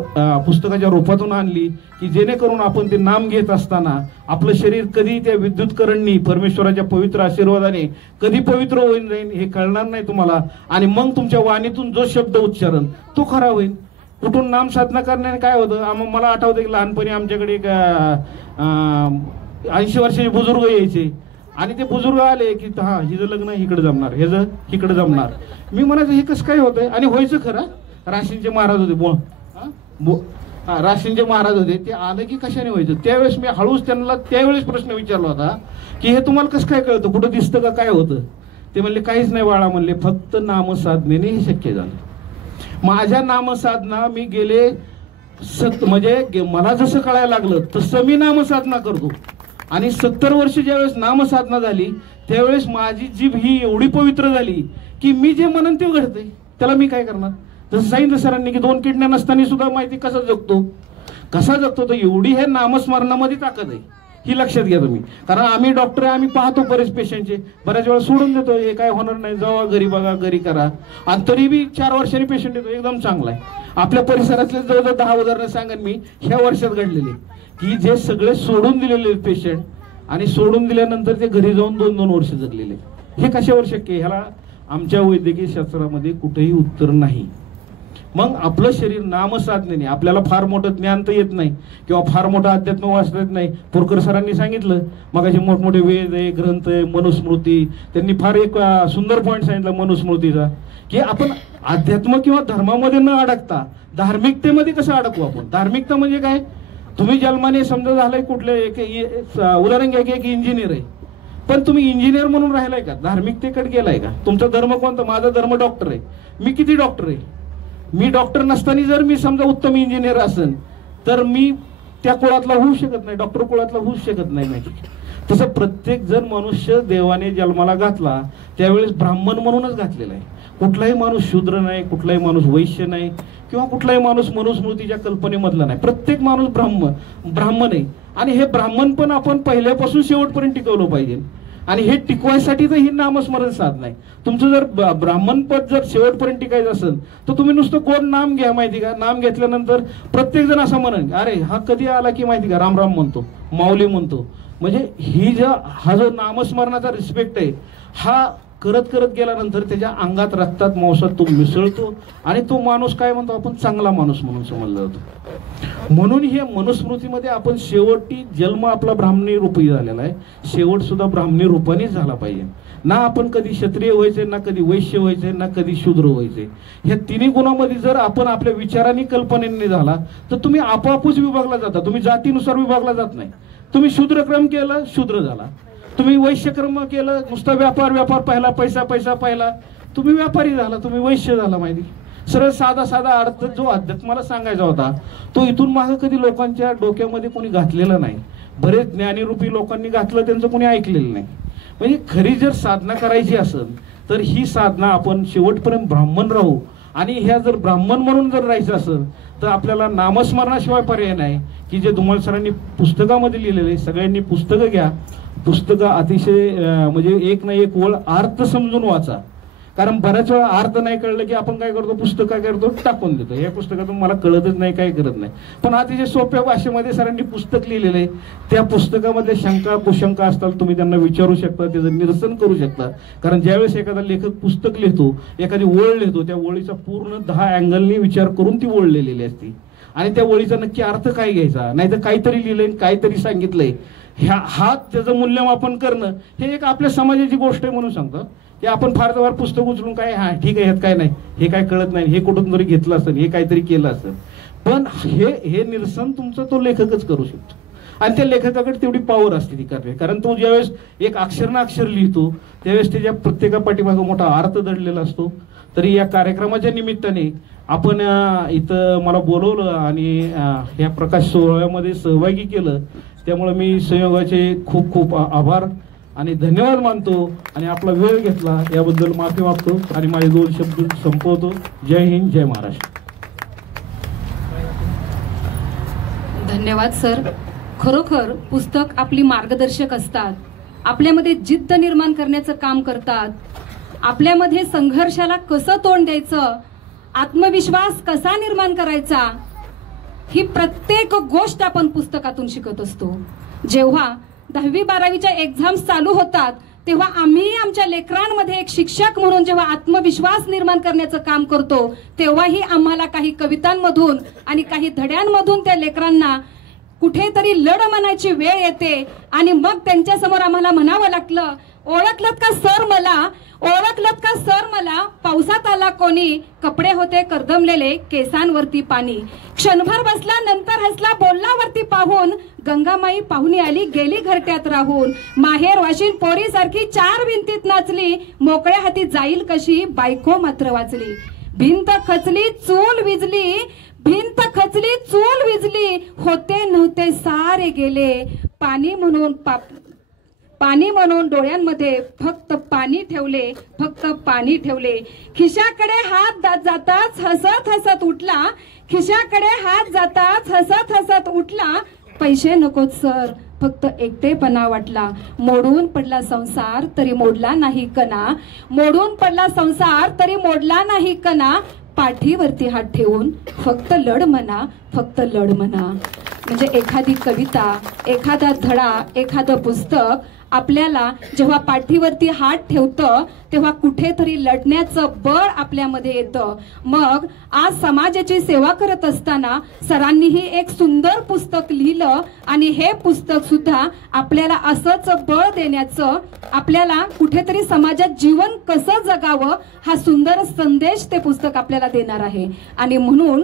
पुस्तकाच्या रूपातून आणली की जेणेकरून आपण ते नाम घेत असताना आपलं शरीर कधी त्या विद्युतकरणनी, परमेश्वराच्या पवित्र आशीर्वादाने कधी पवित्र होऊन जाईल हे कळणार नाही तुम्हाला. आणि मग तुमच्या वाणीतून जो शब्द उच्चारण तो खरा होईल. कुठून नाम साधना करण्याने काय होतं, मला आठवतं की लहानपणी आमच्याकडे एक 80 वर्षाचे बुजुर्ग यायचे आणि ते बुजुर्ग आले की हा हिचं लग्न इकडे जमणार, ह्याचं इकडे जमणार. मी म्हणायचं हे कसं काय होतंय, आणि व्हायचं खरं. राशींचे महाराज होते, राशींचे महाराज होते, ते आलं की कशाने व्हायचं. त्यावेळेस मी हळूच त्यांना त्यावेळेस प्रश्न विचारला होता की हे तुम्हाला कसं काय कळतं, कुठं दिसतं का, काय होतं. ते म्हणले काहीच नाही बाळा, म्हणले फक्त नामसाधनेने हे शक्य झालं. माझ्या नामसाधना मी गेले म्हणजे मला जसं कळायला लागलं तसं मी नामसाधना करतो. आणि 70 वर्ष ज्यावेळेस नामसाधना झाली त्यावेळेस माझी जीभ ही एवढी पवित्र झाली की मी जे म्हणन ते घडते, त्याला मी काय करणार. जसं सांगितलं सरांनी की 2 किडण्या नसताना सुद्धा माहिती कसा जगतो तर एवढी हे नामस्मरणामध्ये ताकद आहे, ही लक्षात घ्या तुम्ही. कारण आम्ही डॉक्टर आहे, आम्ही पाहतो बरेच पेशंटचे, बऱ्याच वेळा सोडून देतो, हे काय होणार नाही, जावा घरी बघा, घरी करा. आणि तरी बी 4 वर्षांनी पेशंट येतो, एकदम चांगला आहे. आपल्या परिसरातले जवळजवळ 10 उदाहरणं सांगेन मी ह्या वर्षात घडलेले, की जे सगळे सोडून दिलेले पेशंट आणि सोडून दिल्यानंतर ते घरी जाऊन 2-2 वर्ष जगलेले. हे कशावर शक्य आहे, ह्याला आमच्या वैद्यकीय शास्त्रामध्ये कुठेही उत्तर नाही. मग आपलं शरीर नामसाधनेने, आपल्याला फार मोठं ज्ञान तर येत नाही किंवा फार मोठं अध्यात्म वाचता येत नाही. पोरकर सरांनी सांगितलं मग असे मोठमोठे वेद आहे, ग्रंथ आहे, मनुस्मृती, त्यांनी फार एक सुंदर पॉईंट सांगितला मनुस्मृतीचा, की आपण अध्यात्म किंवा धर्मामध्ये न अडकता धार्मिकतेमध्ये कसं अडकू आपण. धार्मिकता म्हणजे काय, तुम्ही जन्माने समजा झालाय कुठल्या एक उदाहरण घ्या की एक इंजिनियर आहे, पण तुम्ही इंजिनियर म्हणून राहिलाय का, धार्मिकतेकडे गेलाय का. तुमचा धर्म कोणता, माझा धर्म डॉक्टर आहे, मी किती डॉक्टर आहे. मी डॉक्टर नसताना जर मी समजा उत्तम इंजिनियर असेल तर मी त्या कुळातला होऊ शकत नाही, डॉक्टर कुळातला होऊ शकत नाही. माहिती तसं प्रत्येक जण मनुष्य देवाने जन्माला घातला त्यावेळेस ब्राह्मण म्हणूनच घातलेला आहे. कुठलाही माणूस शूद्र नाही, कुठलाही माणूस वैश्य नाही किंवा कुठलाही माणूस मनुस्मृतीच्या कल्पनेमधला नाही. प्रत्येक माणूस ब्राह्मण आहे. आणि हे ब्राह्मण पण आपण पहिल्यापासून शेवटपर्यंत टिकवलं पाहिजे. आणि हे टिकवायसाठी तर ही नामस्मरण साधना आहे. तुमचं जर ब्राह्मण पद जर शेवटपर्यंत टिकायचं असेल तर तुम्ही नुसतं कोण नाम घ्या, माहिती का. नाम घेतल्यानंतर प्रत्येक जण असं म्हणेल, अरे हा कधी आला की माहिती का, राम राम म्हणतो, माऊली म्हणतो. म्हणजे हा जो नामस्मरणाचा रिस्पेक्ट आहे हा करत करत गेल्यानंतर त्याच्या अंगात, रक्तात, मांसात तो मिसळतो आणि तो माणूस काय म्हणतो आपण, चांगला माणूस म्हणून समजला जातो. म्हणून हे मनुस्मृतीमध्ये आपण शेवटी जन्म आपला ब्राह्मणी रूपी झालेला आहे, शेवट सुद्धा ब्राह्मणी रूपानेच झाला पाहिजे. ना आपण कधी क्षत्रिय व्हायचे, ना कधी वैश्य व्हायचे, ना कधी शूद्र व्हायचे. ह्या तिन्ही गुणामध्ये जर आपण आपल्या विचारांनी, कल्पनेने झाला तर तुम्ही आपोआपच विभागला जाता. तुम्ही जातीनुसार विभागला जात नाही. तुम्ही शूद्रक्रम केलं, शूद्र झाला. तुम्ही वैश्यक्रम केलं, नुसता व्यापार पाहिला, पैसा पाहिला, तुम्ही व्यापारी झाला, तुम्ही वैश्य झाला. माहिती, सरळ साधा अर्थ जो अध्यात्माला सांगायचा होता तो इथून मागे कधी लोकांच्या डोक्यामध्ये कोणी घातलेला नाही. बरेच ज्ञानीरूपी लोकांनी घातलं, त्यांचं कोणी ऐकलेलं नाही. म्हणजे खरी जर साधना करायची असेल तर ही साधना आपण शेवटपर्यंत ब्राह्मण राहू. आणि ह्या जर ब्राह्मण म्हणून जर राहायचं असेल तर आपल्याला नामस्मरणाशिवाय पर्याय नाही. की जे धुमाळ सरांनी पुस्तकामध्ये लिहिलेले, सगळ्यांनी पुस्तकं घ्या. पुस्तकं अतिशय म्हणजे एक ना एक ओळ अर्थ समजून वाचा. कारण बऱ्याच वेळा अर्थ नाही कळलं की आपण काय करतो, पुस्तक काय करतो, टाकून देतो. या पुस्तकातून मला कळतच नाही, काय करत नाही. पण अतिशय सोप्या भाषेमध्ये सरांनी पुस्तक लिहिलेलं आहे. त्या पुस्तकामध्ये शंका कुशंका असतात, तुम्ही त्यांना विचारू शकता, त्याचं निरसन करू शकता. कारण ज्यावेळेस एखादा लेखक पुस्तक लिहितो, एखादी ओळ लिहितो, त्या ओळीचा पूर्ण 10 अँगलनी विचार करून ती ओळ लिहिलेली असते. आणि त्या ओळीचा नक्की अर्थ काय घ्यायचा, नाही तर काहीतरी लिहिलंय, काहीतरी सांगितलंय, हा त्याचं मूल्यमापन करणं हे एक आपल्या समाजाची गोष्ट आहे. म्हणून सांगतो की आपण फार पुस्तक उचलून काय, हा ठीक आहे, ह्यात काय नाही, हे काय कळत नाही, हे कुठून तरी घेतलं असेल, हे काहीतरी केलं असेल. पण हे निरसन तुमचं तो लेखकच करू शकतो. आणि त्या लेखकाकडे तेवढी पॉवर असते ती करणे. कारण तो ज्यावेळेस एक अक्षर ना अक्षर लिहितो त्यावेळेस त्याच्या प्रत्येका पाठीमागे मोठा अर्थ दडलेला असतो. तरी या कार्यक्रमाच्या निमित्ताने आपण इथं मला बोलवलं आणि या प्रकाश सोहळ्यामध्ये सहभागी केलं, त्यामुळे मी संयोगाचे खूप खूप आभार आणि धन्यवाद मानतो. आणि आपला वेळ घेतला याबद्दल माफी मागतो आणि माझे 2 शब्द संपवतो. जय हिंद, जय महाराष्ट्र. धन्यवाद सर. खरोखर पुस्तक आपली मार्गदर्शक असतात, आपल्यामध्ये जिद्द निर्माण करण्याचं काम करतात, आपल्यामध्ये संघर्षाला कसं तोंड द्यायचं, आत्मविश्वास कसा निर्माण करायचा, ही प्रत्येक गोष्ट आपण पुस्तकातून शिकत असतो. जेव्हा 10वी 12वीच्या एक्झाम्स चालू होतात तेव्हा आम्ही आमच्या लेकरांमध्ये एक शिक्षक म्हणून जेव्हा आत्मविश्वास निर्माण करण्याचं काम करतो तेव्हाही आम्हाला काही कवितांमधून आणि काही धड्यांमधून त्या लेकरांना कुठेतरी लढ म्हणायची वेळ येते. आणि मग त्यांच्या समोर आम्हाला म्हणावं लागलं, ओळखलत का सर मला, ओळखलत का सर मला, पावसात आला कोणी, कपडे होते कर्दमलेले, केसांवरती पाणी, क्षणभर बसला नंतर हसला, बोलला वरती पाहून, गंगामाई पाहुणी आली गेली घरट्यात राहून, माहेर वाशीन पोरी सारखी 4 भिंतीत नाचली, मोकळ्या हाती जाईल कशी, बायको मात्र वाचली, भिंत खचली चूल विजली, भिंत खचली चूल विजली, होते नव्हते सारे गेले, पाणी म्हणून डोळ्यांमध्ये फक्त पाणी ठेवले, फक्त पाणी ठेवले, खिशाकडे हात जाताच हसत हसत उठला, खिशाकडे हात जाताच हसत हसत उठला, पैसे नकोत सर फक्त एकटेपणा वाटला, मोडून पडला संसार तरी मोडला नाही कणा, मोडून पडला संसार तरी मोडला नाही कणा, पाठीवरती हात ठेवून फक्त लढ म्हणा, फक्त लढ म्हणा. म्हणजे एखादी कविता, एखादा धडा, एखादं पुस्तक आपल्याला जेव्हा पाठीवरती हात ठेवतं तेव्हा कुठेतरी लढण्याचं बळ आपल्यामध्ये येतं. मग आज समाजाची सेवा करत असताना सरांनीही एक सुंदर पुस्तक लिहिलं आणि हे पुस्तक सुद्धा आपल्याला असंच बळ देण्याचं, आपल्याला कुठेतरी समाजात जीवन कसं जगावं हा सुंदर संदेश ते पुस्तक आपल्याला देणार आहे. आणि म्हणून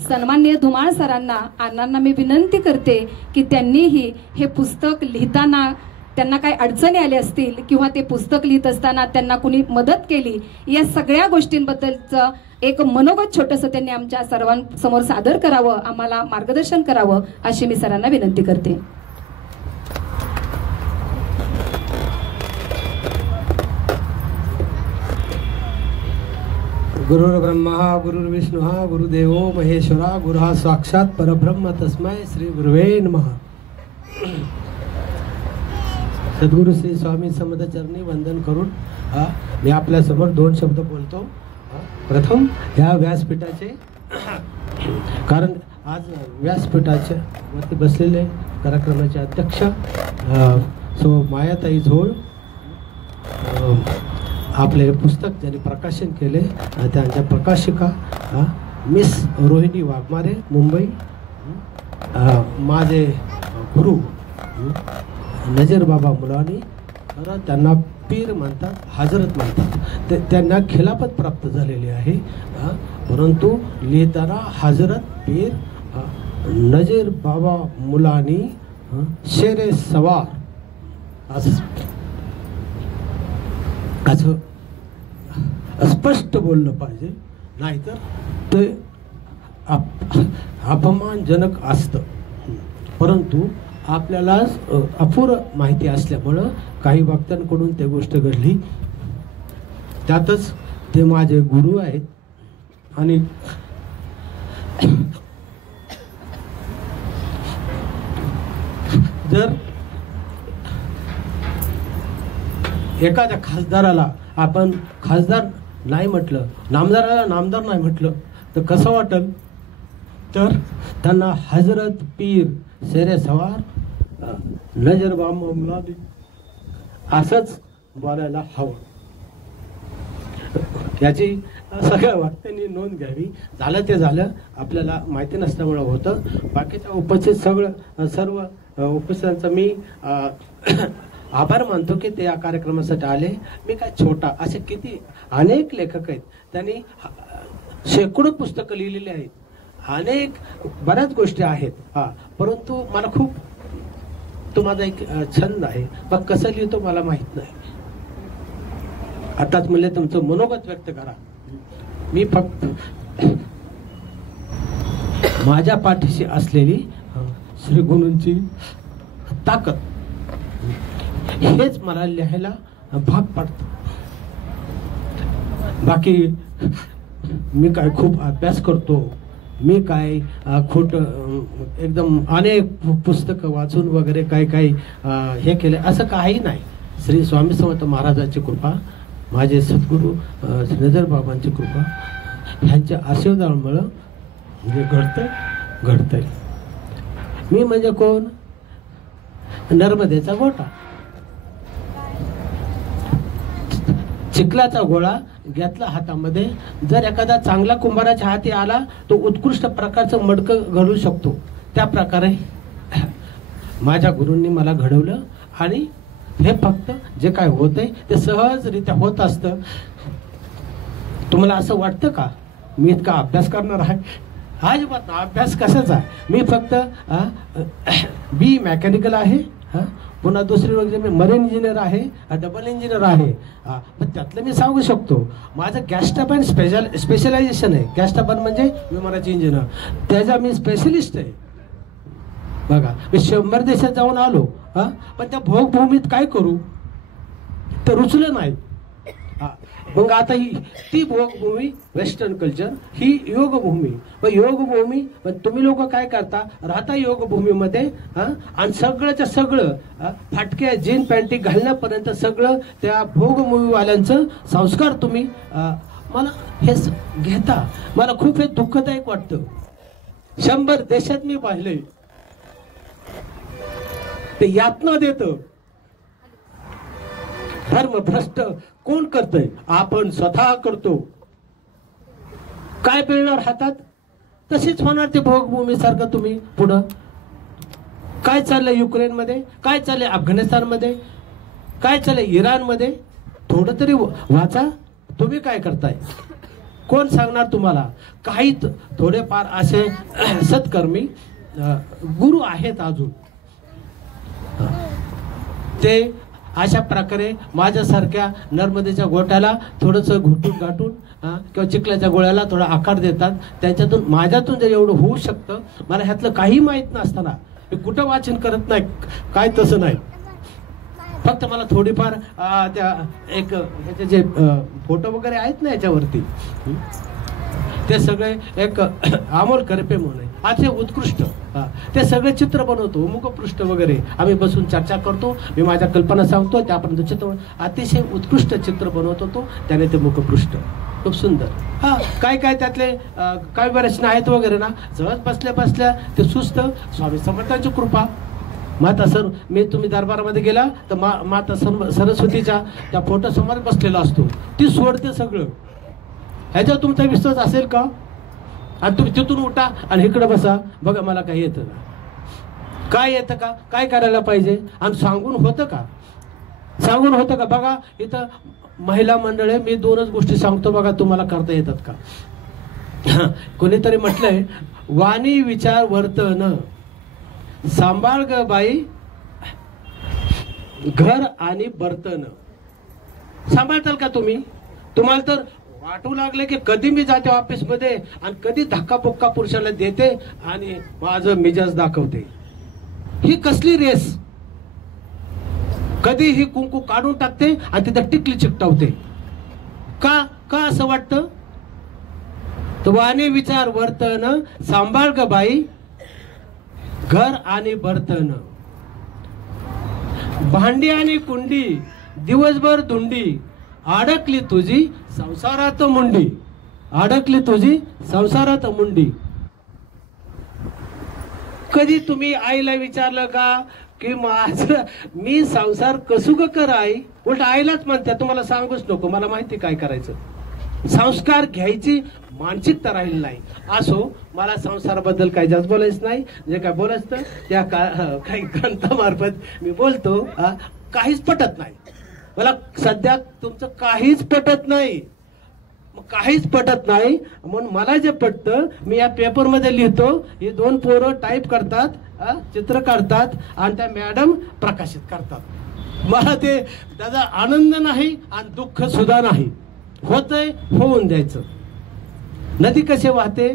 सन्माननीय धुमाळ सरांना, अण्णांना मी विनंती करते की त्यांनीही हे पुस्तक लिहिताना त्यांना काही अडचणी आल्या असतील किंवा ते पुस्तक लिहित असताना त्यांना कुणी मदत केली, या सगळ्या गोष्टींबद्दलचं एक मनोगत छोटंसं त्यांनी आमच्या सर्वांसमोर सादर करावं, आम्हाला मार्गदर्शन करावं अशी मी सरांना विनंती करते. गुरुर्ब्रह्मा गुरुर्विष्णू गुरुदेवो महेश्वरा, गुरुः साक्षात परब्रह्म तस्मै श्री गुरुवे नमः. सद्गुरू श्री स्वामी समर्थ चरणी वंदन करून मी आपल्यासमोर 2 शब्द बोलतो. प्रथम ह्या व्यासपीठाचे कारण आज व्यासपीठाच्या वरती बसलेले कार्यक्रमाचे अध्यक्ष सो मायाताई झोळ, आपले पुस्तक ज्यांनी प्रकाशन केले त्यांच्या प्रकाशिका मिस रोहिणी वाघमारे मुंबई, माझे गुरु नजर बाबा मुलानी, त्यांना पीर म्हणतात, हजरत म्हणतात. त्यांना खिलाफत प्राप्त झालेली आहे, परंतु लिहिताना हजरत पीर नजर बाबा मुलानी शेरे सवार असं स्पष्ट बोललं पाहिजे, नाहीतर ते अपमानजनक असतं. परंतु आपल्याला अपुरं माहिती असल्यामुळं काही वक्त्यांकडून ते गोष्ट घडली. त्यातच ते माझे गुरु आहेत. आणि जर एखाद्या खासदाराला आपण खासदार नाही म्हटलं, नामदाराला नामदार नाही म्हटलं तर कसं वाटेल? तर त्यांना हजरत पीर शेरे सवार नजर बाबा असंच बोलायला हवं. याची सगळ्या वक्त्यांनी नोंद घ्यावी. झालं ते झालं, आपल्याला माहिती नसल्यामुळं होतं. बाकीच्या उपस्थित सर्व उपस्थितांचा मी आभार मानतो की ते या कार्यक्रमासाठी आले. मी काय छोटा, असे किती अनेक लेखक आहेत, त्यांनी शेकडो पुस्तकं लिहिलेली आहेत, अनेक बऱ्याच गोष्टी आहेत. परंतु मला खूप, तो माझा एक छंद आहे, मग कसं लिहितो मला माहित नाही. आताच म्हणले तुमचं मनोगत व्यक्त करा. मी फक्त माझ्या पाठीशी असलेली श्री गुरूंची ताकद हेच मला लिहायला भाग पडतं. बाकी मी काय खूप अभ्यास करतो, मी काय खोट एकदम अनेक पुस्तकं वाचून वगैरे काय हे केले असं काही नाही. श्री स्वामी समर्थ महाराजांची कृपा, माझे सद्गुरू नजर बाबांची कृपा, ह्यांच्या आशीर्वादामुळं जे घडतंय. मी म्हणजे कोण? नर्मदेचा गोटा. चिखलाचा गोळा घेतला हातामध्ये, जर एखादा चांगला कुंभाराच्या हाती आला तो उत्कृष्ट प्रकारचं मडकं घडू शकतो. त्या प्रकारे माझ्या गुरूंनी मला घडवलं आणि हे फक्त जे काय होतंय ते सहजरित्या होत असतं. तुम्हाला असं वाटतं का मी इतका अभ्यास करणार आहे? अजिबात अभ्यास कशाचा आहे. मी फक्त बी मेकॅनिकल आहे, पुन्हा दुसरी गोष्ट मी मरीन इंजिनियर आहे, डबल इंजिनियर आहे. पण त्यातलं मी सांगू शकतो माझं गॅस टर्बाइन स्पेशलायझेशन आहे. गॅस टर्बाइन म्हणजे विमानाचे इंजिनियर, त्याचा मी स्पेशलिस्ट आहे. बघा, मी 100 देशात जाऊन आलो, पण त्या भोगभूमीत काय करू तर रुचलं नाही. मग आता ती भोगभूमी वेस्टर्न कल्चर, ही योगभूमी. पण योगभूमी, पण तुम्ही लोक काय करता, राहता योगभूमीमध्ये आणि सगळंच्या सगळं फाटक्या जीन पॅन्टी घालण्यापर्यंत सगळं त्या भोगभूमीवाल्यांचं संस्कार तुम्ही मला हे घेता. मला खूप हे दुःखदायक वाटतं. 100 देशात मी पाहिलंय ते यातना देतं. धर्म भ्रष्ट कोण करतंय? आपण स्वतः करतो. काय मिळणार हातात? तशीच होणार ते भोगभूमी सारखं. तुम्ही पुढं काय चाललंय युक्रेनमध्ये, काय चाललंय अफगाणिस्तानमध्ये, काय चाललंय इराणमध्ये, थोडं तरी वाचा. तुम्ही काय करताय? कोण सांगणार तुम्हाला? काही थोडेफार असे सत्कर्मी गुरु आहेत अजून, ते अशा प्रकारे माझ्यासारख्या नर्मदेच्या गोट्याला थोडंसं घुटून गाठून किंवा चिखलाच्या गोळ्याला थोडा आकार देतात. त्याच्यातून माझ्यातून जर एवढं होऊ शकतं, मला ह्यातलं काही माहीत नसताना मी कुठं वाचन करत नाही, काय तसं नाही. फक्त मला थोडीफार त्या एक ह्याचे जे फोटो वगैरे आहेत ना याच्यावरती, ते सगळे एक अमोल करपे म्हणून आहे, अतिशय उत्कृष्ट ते सगळे चित्र बनवतो, मुखपृष्ठ वगैरे आम्ही बसून चर्चा करतो, मी माझ्या कल्पना सांगतो, त्यापर्यंत चित्र अतिशय उत्कृष्ट चित्र बनवतो तो, त्याने ते मुखपृष्ठ खूप सुंदर. काय काय त्यातले काय रचना आहेत वगैरे ना, सहज बसल्या बसल्या ते सुस्त स्वामी समर्थांची कृपा. माता सर मी तुम्ही दरबारामध्ये गेला तर माता सरस्वतीच्या त्या फोटो समोर बसलेला असतो, ती सोडते सगळं. ह्याच्यावर तुमचा विश्वास असेल का? आणि तुम्ही तिथून उठा आणि इकडे बसा, बघा मला काही येतं का, काय येतं का, काय करायला पाहिजे, आणि सांगून होतं का, सांगून होतं का. बघा इथं महिला मंडळ आहे, मी 2च गोष्टी सांगतो, बघा तुम्हाला करता येतात का. कोणीतरी म्हटलंय, वाणी विचार वर्तन सांभाळ ग बाई घर आणि बर्तन. सांभाळताल का तुम्ही? तुम्हाला तर वाटू लागले की कधी मी जाते ऑफिसमध्ये आणि कधी धक्काबुक्का पुरुषाला देते आणि माझं मिजाज दाखवते. ही कसली रेस? कधी ही कुंकू काढून टाकते आणि तिथं टिकली चिकटवते. का का असं वाटतं? तो वाणी विचार वर्तन सांभाळ ग बाई घर आणि बर्तन. भांडी आणि कुंडी दिवसभर धुंडी, अडकली तुझी संसारात मुंडी, अडकली तुझी संसारात मुंडी. कधी तुम्ही आईला विचारलं का की मी संसार कसू ग कर आई? उलट आईलाच म्हणते तुम्हाला सांगूच नको, मला माहिती काय करायचं. संस्कार घ्यायची मानसिकता राहिली नाही. असो, मला संसाराबद्दल काही जास्त बोलायचं नाही, जे काय बोलायचं त्या काही ग्रंथामार्फत मी बोलतो. काहीच पटत नाही मला सध्या, तुमचं काहीच पटत नाही, काहीच पटत नाही. म्हणून मला जे पटतं मी या पेपर मध्ये लिहितो. हे 2 पोरं टाईप करतात, चित्र काढतात आणि त्या मॅडम प्रकाशित करतात. मला ते त्याचा आनंद नाही आणि दुःख सुद्धा नाही. होतंय, होऊन द्यायचं. नदी कसे वाहते?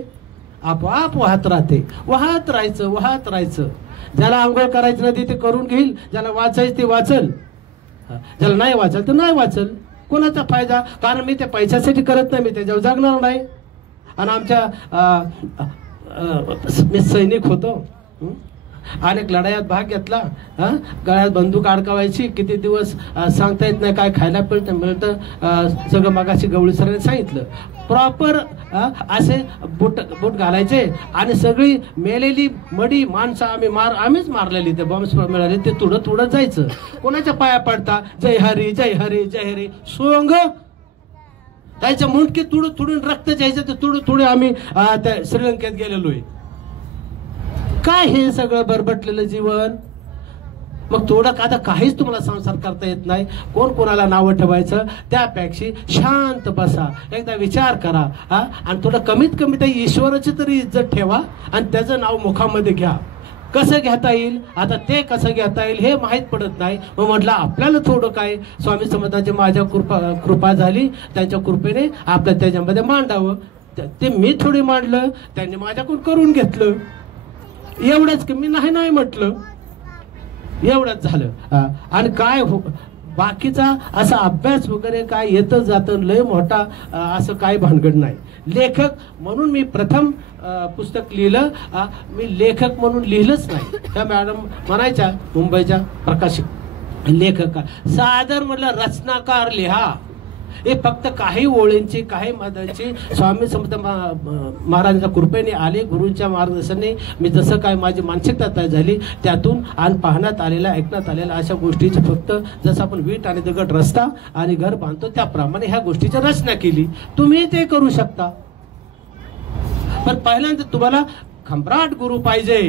आपोआप वाहत राहते. वाहत राहायचं, वाहत राहायचं. ज्याला आंघोळ करायची नदी ते करून घेईल, ज्याला वाचायचं ते वाचल, ज्याला नाही वाचल तर नाही वाचल. कोणाचा फायदा? कारण मी ते पैशासाठी करत नाही, मी त्याच्यावर जगणार नाही. आणि आमच्या मी सैनिक होतो, अनेक लढायात भाग घेतला. गळ्यात बंदूक अडकावायची, किती दिवस सांगता येत नाही, काय खायला मिळतं सगळं. मगाशी गवळी सरांनी सांगितलं, प्रॉपर असे बूट घालायचे आणि सगळी मेलेली मडी माणसं आम्हीच मारलेली, ते बॉम्ब मिळाले ते तुडत तुडत जायचं. कोणाच्या पाया पडता जय हरी जय हरी जय हरी सोंग, त्याच्या मुंडकी तुडून तुडून रक्त जायचं, ते तुडून तुडे आम्ही त्या श्रीलंकेत गेलेलोय. काय हे सगळं बरबटलेलं जीवन? मग थोडं आता काहीच तुम्हाला संसार करता येत नाही, कोण कोणाला नावं ठेवायचं. त्यापेक्षा शांत बसा, एकदा विचार करा आणि थोडं कमीत कमी त्या ईश्वराची तरी इज्जत ठेवा आणि त्याचं नाव मुखामध्ये घ्या. कसं घेता येईल आता, ते कसं घेता येईल हे माहीत पडत नाही. मग म्हटलं आपल्याला थोडं काय स्वामी समर्थांची माझ्या कृपा झाली, त्यांच्या कृपेने आपलं त्याच्यामध्ये मांडावं. ते मी थोडी मांडलं, त्यांनी माझ्याकडून करून घेतलं. एवढंच की मी नाही म्हटलं, एवढंच झालं. आणि काय बाकीचा असा अभ्यास वगैरे काय येतं जातं लय मोठा असं काय भानगड नाही. लेखक म्हणून मी प्रथम पुस्तक लिहिलं, मी लेखक म्हणून लिहिलंच नाही. त्या मॅडम म्हणायच्या मुंबईच्या प्रकाशक लेखक, सादर म्हटलं रचनाकार लिहा. हे फक्त काही ओळींची काही मदांची स्वामी समर्थ महाराजांच्या कृपेने आले, गुरूंच्या मार्गदर्शनाने मी जसं काय माझी मानसिकता तयार झाली त्यातून आणि पाहण्यात आलेल्या ऐकण्यात आलेल्या अशा गोष्टीची फक्त जसं आपण वीट आणि दगड रस्ता आणि घर बांधतो त्याप्रमाणे ह्या गोष्टीची रचना केली. तुम्ही ते करू शकता. पण पहिल्यांदा तुम्हाला खंबराट गुरु पाहिजे,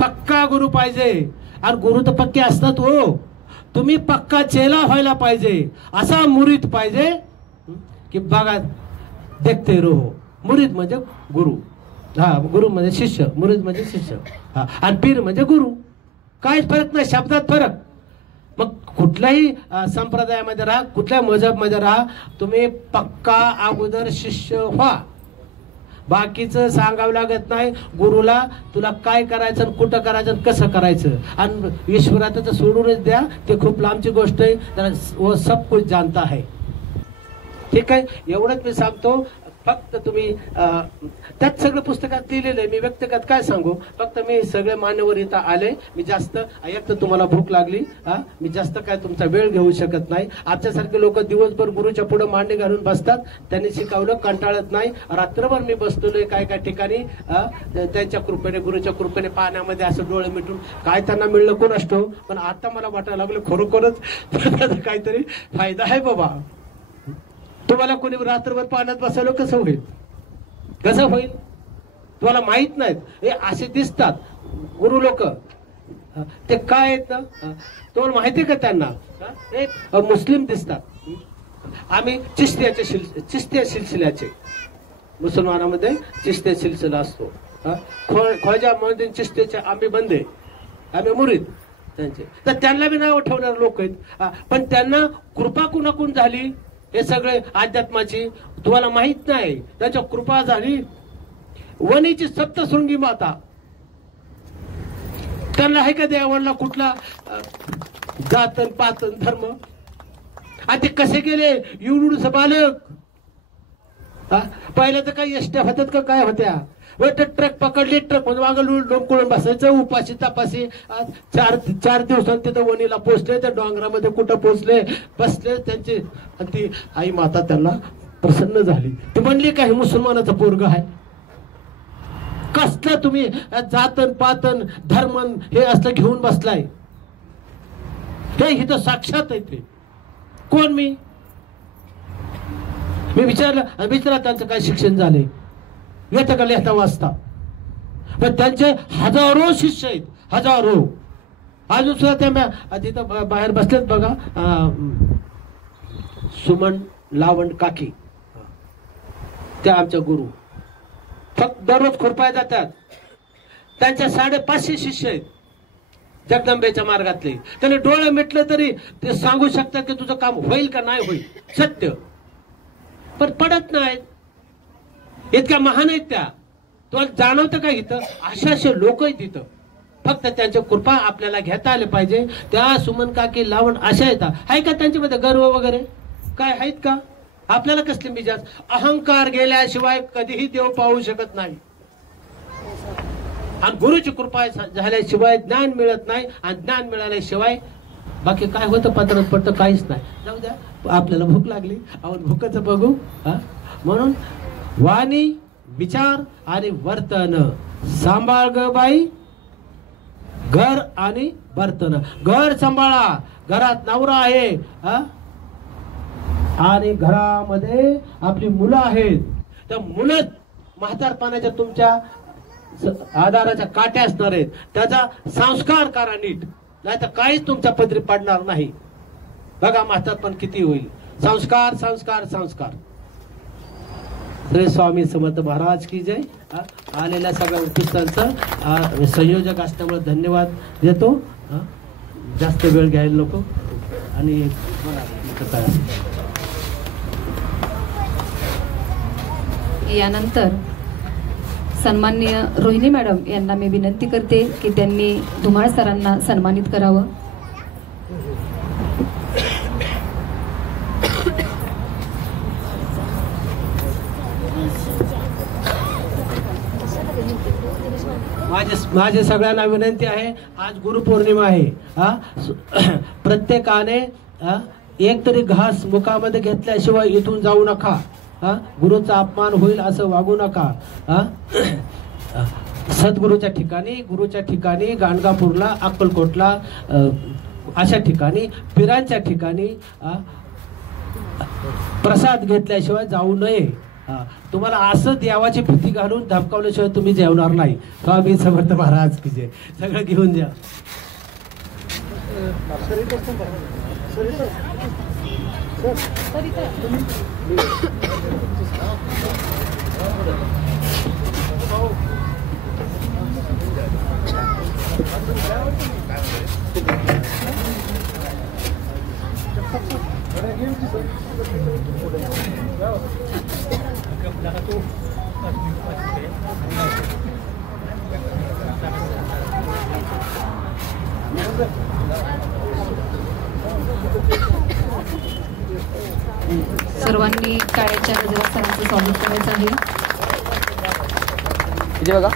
पक्का गुरु पाहिजे. आणि गुरु तर पक्के असतात हो, तुम्ही पक्का चेला व्हायला पाहिजे. असा मुरीद पाहिजे की बघा देखते रहो. मुरीद म्हणजे गुरु, गुरु म्हणजे शिष्य, मुरीद म्हणजे शिष्य, आणि पीर म्हणजे गुरु. काहीच फरक नाही, शब्दात फरक. मग कुठल्याही संप्रदायामध्ये राहा, कुठल्या मजहबमध्ये राहा, तुम्ही पक्का अगोदर शिष्य व्हा. बाकीचं सांगावं लागत नाही गुरुला, तुला काय करायचं, कुठं करायचं, कसं करायचं. आणि ईश्वराचं सोडूनच द्या, ते खूप लांबची गोष्ट आहे. त्याला वो सब कुछ जानता है. ठीक आहे, एवढंच मी सांगतो. फक्त तुम्ही त्यात सगळं पुस्तकात लिहिलेलं आहे. मी व्यक्तिगत काय सांगू, फक्त मी सगळे मान्यवर इथं आले. मी जास्त एक तर तुम्हाला भूक लागली, मी जास्त काय तुमचा वेळ घेऊ शकत नाही. आमच्यासारखे लोक दिवसभर गुरुच्या पुढे मांडी घालून बसतात. त्यांनी शिकवलं, कंटाळत नाही. रात्रभर मी बसतोय काय काय ठिकाणी त्यांच्या कृपेने, गुरुच्या कृपेने पाण्यामध्ये असं डोळे मिटून काय त्यांना मिळलं कोण असतो. पण आता मला वाटायला लागलं खरोखरच त्याचा काहीतरी फायदा आहे बाबा. तुम्हाला कोणी रात्रभर पाण्यात बसवलं कसं होईल, कसं होईल तुम्हाला माहित नाहीत. हे असे दिसतात गुरु लोक, ते काय आहेत ना तुम्हाला माहिती का त्यांना, एक मुस्लिम दिसतात. आम्ही चिश्तिया सिलसिल्याचे, मुसलमानामध्ये चिश्तिया सिलसिला असतो. ख्वाजा मोहद्दीन चिश्तीचे आम्ही बंदे, आम्ही मुरीद त्यांचे. तर त्यांना बी नाव ठेवणारे लोक आहेत. पण त्यांना कृपा कुणाकून झाली हे सगळे अध्यात्माची तुम्हाला माहित नाही. त्याच्या कृपा झाली वणीची सप्तशृंगी माता. त्यांना आहे का देवाला कुठला जातन पातन धर्म, आणि ते कसे गेले एवढूस बालक. पहिल्या तर काही एसट्या होत्यात का काय होत्या, ट्रक पकडले, ट्रक मध्ये मागं लोंबकुळून बसायचं उपाशी तपाशी. 4 दिवसांत तिथं वणीला पोचले, त्या डोंगरामध्ये कुठं पोचले, बसले त्यांचे. ती आई माता त्यांना प्रसन्न झाली. ती म्हणली काही मुसलमानाचं पोरग आहे, कसलं तुम्ही जातन पातन धर्मन हे असलं घेऊन बसलाय. हे इथं साक्षात आहे. ते कोण मी विचारलं त्यांचं काय शिक्षण झाले, येतं का लिहिता वाचता. पण त्यांचे हजारो शिष्य आहेत, हजारो. अजून सुद्धा त्या तिथं बाहेर बसलेत बघा, सुमन लावण काकी, त्या आमच्या गुरु. फक्त दररोज खुरपाय जातात. त्यांच्या 550 शिष्य आहेत जगदंबेच्या मार्गातले. त्यांनी डोळे मिटले तरी ते सांगू शकतात की तुझं काम होईल का नाही होईल, सत्य. पण पडत नाहीत. इतक्या महान आहेत त्या. तुम्हाला जाणवतं का इथं असे लोक आहेत इथं. फक्त त्यांची कृपा आपल्याला घेता आले पाहिजे. त्या सुमन काकी लावण अशा येतात. आहे का त्यांच्यामध्ये गर्व वगैरे काय आहेत का. आपल्याला कसली मिजाज, अहंकार गेल्याशिवाय कधीही देव पाहू शकत नाही. आणि गुरुची कृपा झाल्याशिवाय ज्ञान मिळत नाही. आणि ज्ञान मिळाल्याशिवाय बाकी काय होतं पत्रात पडतं काहीच नाही. जाऊ द्या, आपल्याला भूक लागली, आपण भूकच बघू. म्हणून वाणी विचार आणि वर्तन सांभाळ ग बाई, घर आणि बर्तन. घर सांभाळा, घरात नवरा आहे आणि घरामध्ये आपली मुलं आहेत. त्या मुलं म्हातारपणाच्या तुमच्या आधाराच्या काट्या असणार आहेत. त्याचा संस्कार करा नीट, नाही तर काहीच तुमच्या पदरी पडणार नाही. बघा म्हातारपण किती होईल. संस्कार संस्कार संस्कार. श्री स्वामी समर्थ महाराज की जय. आलेल्या सगळ्या उपस्थितांचं संयोजक असल्यामुळे धन्यवाद देतो. जास्त वेळ घ्यायला नको. आणि यानंतर सन्माननीय रोहिणी मॅडम यांना मी विनंती करते की त्यांनी धुमाळ सरांना सन्मानित करावं. माझे सगळ्यांना विनंती आहे, आज गुरुपौर्णिमा आहे. प्रत्येकाने एक तरी घास मुखामध्ये घेतल्याशिवाय इथून जाऊ नका. गुरुचा अपमान होईल असं वागू नका. सद्गुरूच्या ठिकाणी, गुरुच्या ठिकाणी, गाणगापूरला, अक्कलकोटला, अशा ठिकाणी, पिरांच्या ठिकाणी प्रसाद घेतल्याशिवाय जाऊ नये. तुम्हाला असं देवाची भीती घालून धमकावल्याशिवाय तुम्ही जेवणार नाही. स्वामी समर्थ महाराज की जय. सगळं घेऊन जा. सर्वांनी टाळ्याच्या गजरात सरांचं स्वागत करायचं आहे. इथे बघा,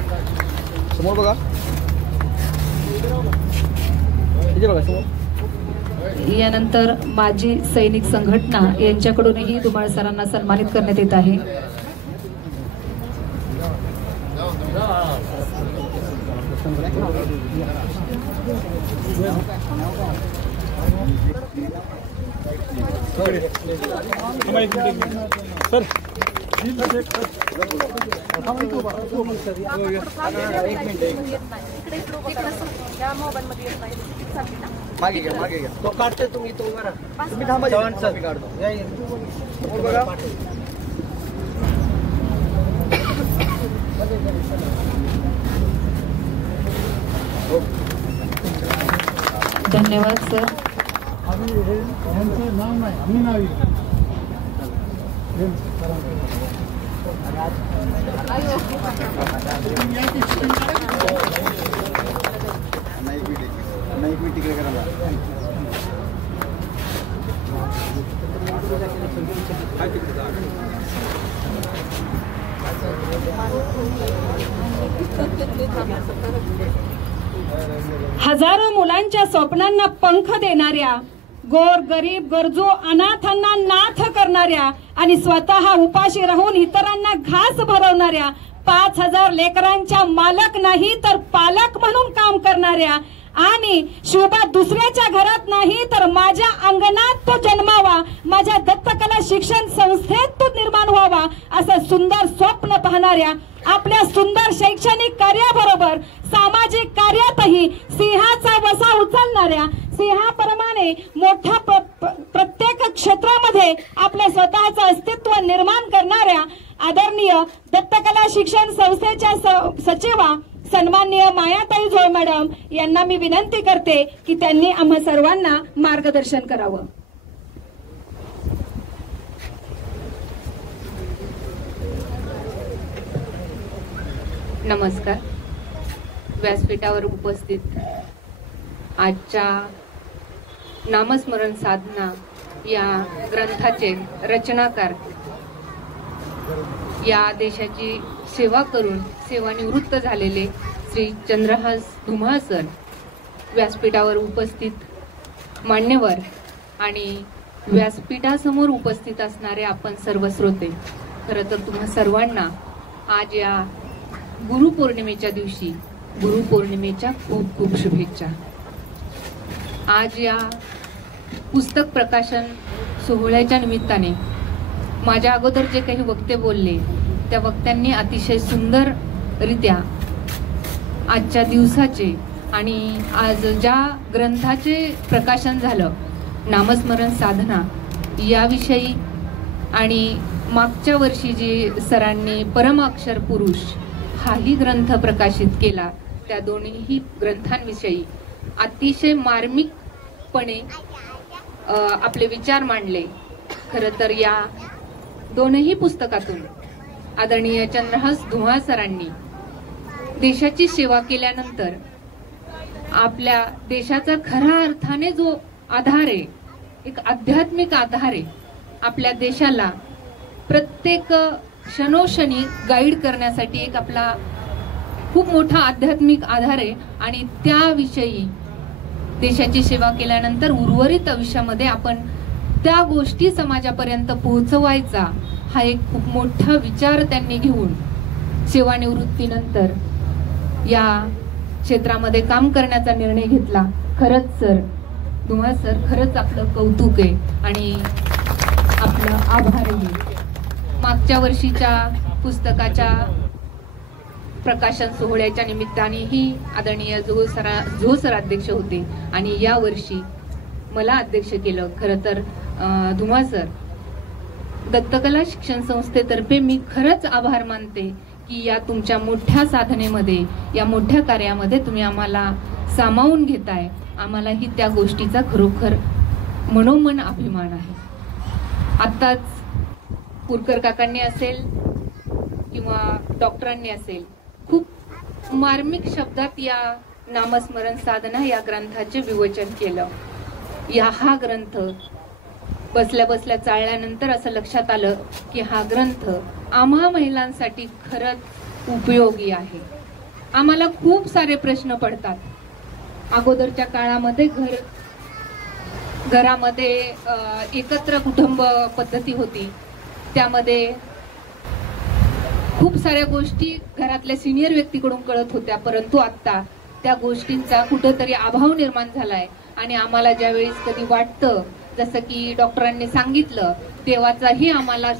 समोर बघा, इथे बघा समोर. यानंतर माजी सैनिक संघटना यांच्याकडूनही धुमाळ सरांना सन्मानित करण्यात येत आहे. सर मागे घ्या, मागे घ्या. तो काढतोय, तुम्ही तो उभा राहा. तुम्ही थांबा, जवान सर काढतो. या, या. समोर बघा. धन्यवाद सर. यांचं नाव नाही, आम्ही नाव येऊ. तिकडे करायला. हजारो मुलांच्या स्वप्नांना पंख देणाऱ्या, गोर गरीब गरजू अनाथांना नाथ करणाऱ्या आणि स्वतः उपाशी राहून इतरांना घास भरवणाऱ्या, 5,000 लेकरांच्या मालक नाही तर पालक म्हणून काम करणाऱ्या आणि शिवबा दुसऱ्याच्या घरात नाही तर माझ्या अंगणात तो जन्मावा, माझ्या दत्तकला शिक्षण संस्थेत तो निर्माण व्हावा असं सुंदर स्वप्न पाहणाऱ्या, आपल्या सुंदर शैक्षणिक कार्याबरोबर सामाजिक कार्यातही सिंहाचा वसा उचलणाऱ्या, सिंहाप्रमाणे मोठ्या प्रत्येक क्षेत्रामध्ये आपल्या स्वतःचं अस्तित्व निर्माण करणाऱ्या आदरणीय दत्तकला शिक्षण संस्थेच्या सचिवा सन्माननीय मायाताई झोळ मॅडम यांना मी विनंती करते की त्यांनी आम्हा सर्वांना मार्गदर्शन करावं. नमस्कार. व्यासपीठावर उपस्थित आजच्या नामस्मरण साधना या ग्रंथाचे रचनाकार, या देशाची सेवा करून सेवानिवृत्त झालेले श्री चंद्रहास धुमाळ सर, व्यासपीठावर उपस्थित मान्यवर आणि व्यासपीठासमोर उपस्थित असणारे आपण सर्व श्रोते, खरं तर तुम्हा सर्वांना आज या गुरुपौर्णिमेच्या दिवशी गुरुपौर्णिमेच्या खूप खूप शुभेच्छा. आज या पुस्तक प्रकाशन सोहळ्याच्या निमित्ताने माझ्या अगोदर जे काही वक्ते बोलले त्या वक्त्यांनी अतिशय सुंदररित्या आजच्या दिवसाचे आणि आज ज्या ग्रंथाचे प्रकाशन झालं नामस्मरण साधना याविषयी आणि मागच्या वर्षी जी सरांनी परमाक्षर पुरुष हाही ग्रंथ प्रकाशित केला त्या दोन्ही ग्रंथांविषयी अतिशय मार्मिकपणे आपले विचार मांडले. खरं तर या दोनही पुस्तकातून आदरणीय चंद्रहास धुमाळ सरांनी देशाची सेवा केल्यानंतर आपल्या देशाचा खऱ्या अर्थाने जो आधार आहे, एक आध्यात्मिक आधार आहे, आपल्या देशाला प्रत्येक क्षणोक्षणी गाईड करण्यासाठी एक आपला खूप मोठा आध्यात्मिक आधार आहे आणि त्याविषयी देशाची सेवा केल्यानंतर उर्वरित आयुष्यामध्ये आपण त्या गोष्टी समाजापर्यंत पोहोचवायचा हा एक खूप मोठा विचार त्यांनी घेऊन सेवानिवृत्तीनंतर या क्षेत्रामध्ये काम करण्याचा निर्णय घेतला. खरंच सर धुमाळ सर, खरंच आपलं कौतुक आहे आणि आपलं आभारही. मागच्या वर्षीच्या पुस्तकाच्या प्रकाशन सोहळ्याच्या निमित्तानेही आदरणीय झो सर अध्यक्ष होते आणि या वर्षी मला अध्यक्ष केलं. खरं तर धुमाळ सर, दत्तकला शिक्षण संस्थेतर्फे मी खरंच आभार मानते की या तुमच्या मोठ्या साधनेमध्ये, या मोठ्या कार्यामध्ये तुम्ही आम्हाला सामावून घेताय. आम्हालाही त्या गोष्टीचा खरोखर मनोमन अभिमान आहे. आत्ताच पुरकर काकांनी असेल किंवा डॉक्टरांनी असेल खूप मार्मिक शब्दात या नामस्मरण साधना या ग्रंथाचे विवेचन केलं. हा ग्रंथ बसल्या बसल्या चाळल्यानंतर असं लक्षात आलं की हा ग्रंथ आम्हा महिलांसाठी खरंच उपयोगी आहे. आम्हाला खूप सारे प्रश्न पडतात. अगोदरच्या काळामध्ये घरामध्ये एकत्र कुटुंब पद्धती होती, त्यामध्ये खूप साऱ्या गोष्टी घरातल्या सिनियर व्यक्तीकडून कळत होत्या, परंतु आता त्या गोष्टींचा कुठेतरी अभाव निर्माण झालाय. आणि आम्हाला ज्यावेळेस कधी वाटतं, जसं की डॉक्टरांनी सांगितलं, देवाचाही आम्हाला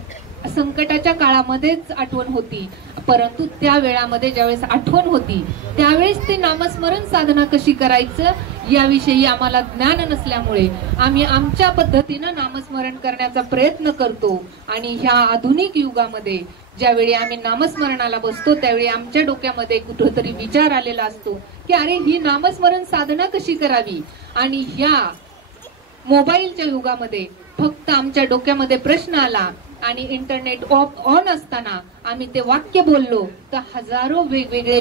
संकटाच्या काळामध्येच आठवण होती, परंतु त्या वेळामध्ये ज्यावेळेस आठवण होती त्यावेळेस ते नामस्मरण साधना कशी करायचं याविषयी आम्हाला ज्ञान नसल्यामुळे आम्ही आमच्या पद्धतीनं नामस्मरण करण्याचा प्रयत्न करतो. आणि ह्या आधुनिक युगामध्ये ज्यावेळी आम्ही नामस्मरणाला बसतो त्यावेळी आमच्या डोक्यामध्ये कुठेतरी विचार आलेला असतो की अरे ही नामस्मरण साधना कशी करावी. आणि ह्या मोबाईलच्या युगामध्ये फक्त आमच्या डोक्यामध्ये प्रश्न आला आणि इंटरनेट ऑन असताना आम्ही ते वाक्य बोललो तर हजारो वेगवेगळे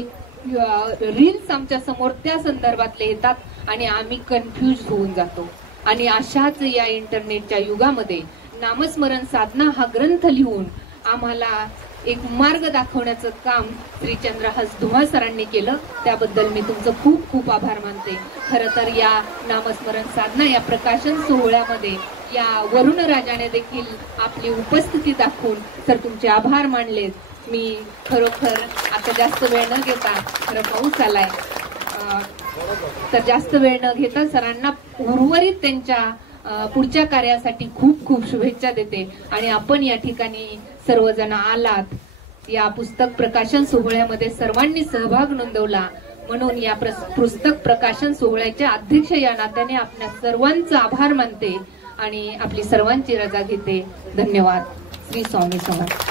रील्स आमच्या समोर त्या संदर्भातले येतात आणि आम्ही कन्फ्यूज होऊन जातो. आणि अशाच या इंटरनेटच्या युगामध्ये नामस्मरण साधना हा ग्रंथ लिहून आम्हाला एक मार्ग दाखवण्याचं काम श्री चंद्रहास धुमाळ सरांनी केलं. त्याबद्दल मी तुमचं खूप खूप आभार मानते. खरं तर या नामस्मरण साधना या प्रकाशन सोहळ्यामध्ये या वरुण राजाने देखील आपली उपस्थिती दाखवून सर तुमचे आभार मानलेत. मी खरोखर आता जास्त वेळ न घेता, खरं पाऊस आलाय, तर जास्त वेळ न घेता सरांना उर्वरित त्यांच्या पुढच्या कार्यासाठी खूप खूप शुभेच्छा देते. आणि आपण या ठिकाणी सर्वजण आलात, या पुस्तक प्रकाशन सोहळ्यामध्ये सर्वांनी सहभाग नोंदवला, म्हणून या पुस्तक प्रकाशन सोहळ्याच्या अध्यक्ष या नात्याने आपल्या सर्वांचा आभार मानते आणि आपली सर्वांची रजा घेते. धन्यवाद. श्री स्वामी समर्थ.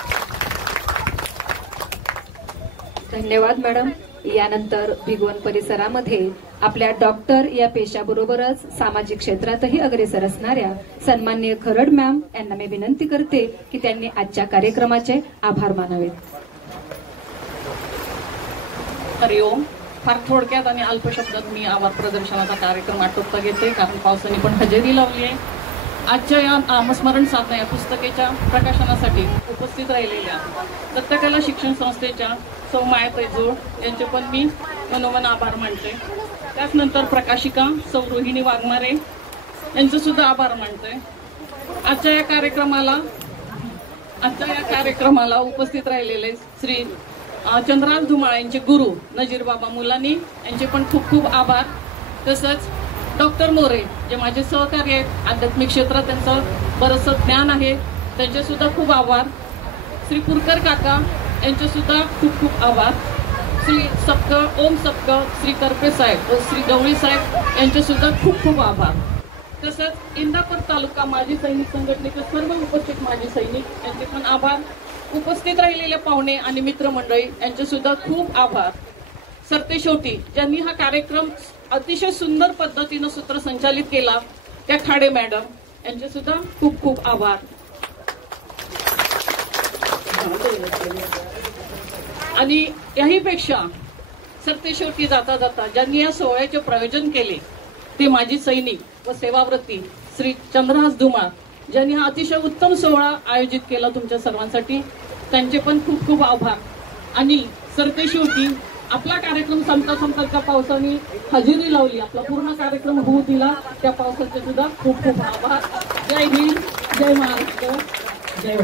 धन्यवाद मॅडम. यानंतर भिगवण परिसरामध्ये आपल्या डॉक्टर या पेशाबरोबरच सामाजिक क्षेत्रातही अग्रेसर असणाऱ्या सन्माननीय खरड मॅम यांना मी विनंती करते की त्यांनी आजच्या कार्यक्रमाचे आभार मानावेत. हरिओम. फार थोडक्यात आणि अल्प शब्दात मी आभार प्रदर्शनाचा कार्यक्रम आटोपता घेते, कारण पावसाने पण हजेरी लावली आहे. आजच्या या नामस्मरण साधना या पुस्तकाच्या प्रकाशनासाठी उपस्थित राहिलेल्या दत्तकला शिक्षण संस्थेच्या सौ मायाताई जोड यांचे पण मी मनोमन आभार मानते. त्याचनंतर प्रकाशिका सौ रोहिणी वाघमारे यांचे सुद्धा आभार मानते. आजच्या या कार्यक्रमाला उपस्थित राहिलेले श्री चंद्रहास धुमाळ यांचे गुरु नजीर बाबा मुलानी यांचे पण खूप खूप आभार. तसंच डॉक्टर मोरे जे माझे सहकारी आहेत, आध्यात्मिक क्षेत्रात त्यांचं बरंचसं ज्ञान आहे, त्यांचे सुद्धा खूप आभार. श्री पुरकर काका यांचे सुद्धा खूप खूप आभार. श्री ओम सप्क श्री करपे साहेब व श्री गवळी साहेब यांचे सुद्धा खूप खूप आभार. तसंच इंदापूर तालुका माजी सैनिक संघटनेचे सर्व उपस्थित माजी सैनिक यांचे पण आभार. उपस्थित राहिलेले पाहुणे आणि मित्रमंडळी यांचे सुद्धा खूप आभार. सरतेशेवटी ज्यांनी हा कार्यक्रम अतिशय सुंदर पद्धतीनं सूत्रसंचालित केला त्या खाडे मॅडम यांचे सुद्धा खूप खूप आभार. आणि याहीपेक्षा सरतेशेवटी जाता जाता ज्यांनी या सोहळ्याचे प्रयोजन केले ते माजी सैनिक व सेवाव्रती श्री चंद्रहास धुमाळ, ज्यांनी हा अतिशय उत्तम सोहळा आयोजित केला तुमच्या सर्वांसाठी, त्यांचे पण खूप खूप आभार. आणि सरतेशेवटी आपला कार्यक्रम संपता संपता पावसाने हजेरी लावली, आपला पूर्ण कार्यक्रम होऊ दिला, त्या पावसाचे सुद्धा खूप खूप आभार. जय हिंद, जय महाराष्ट्र, जय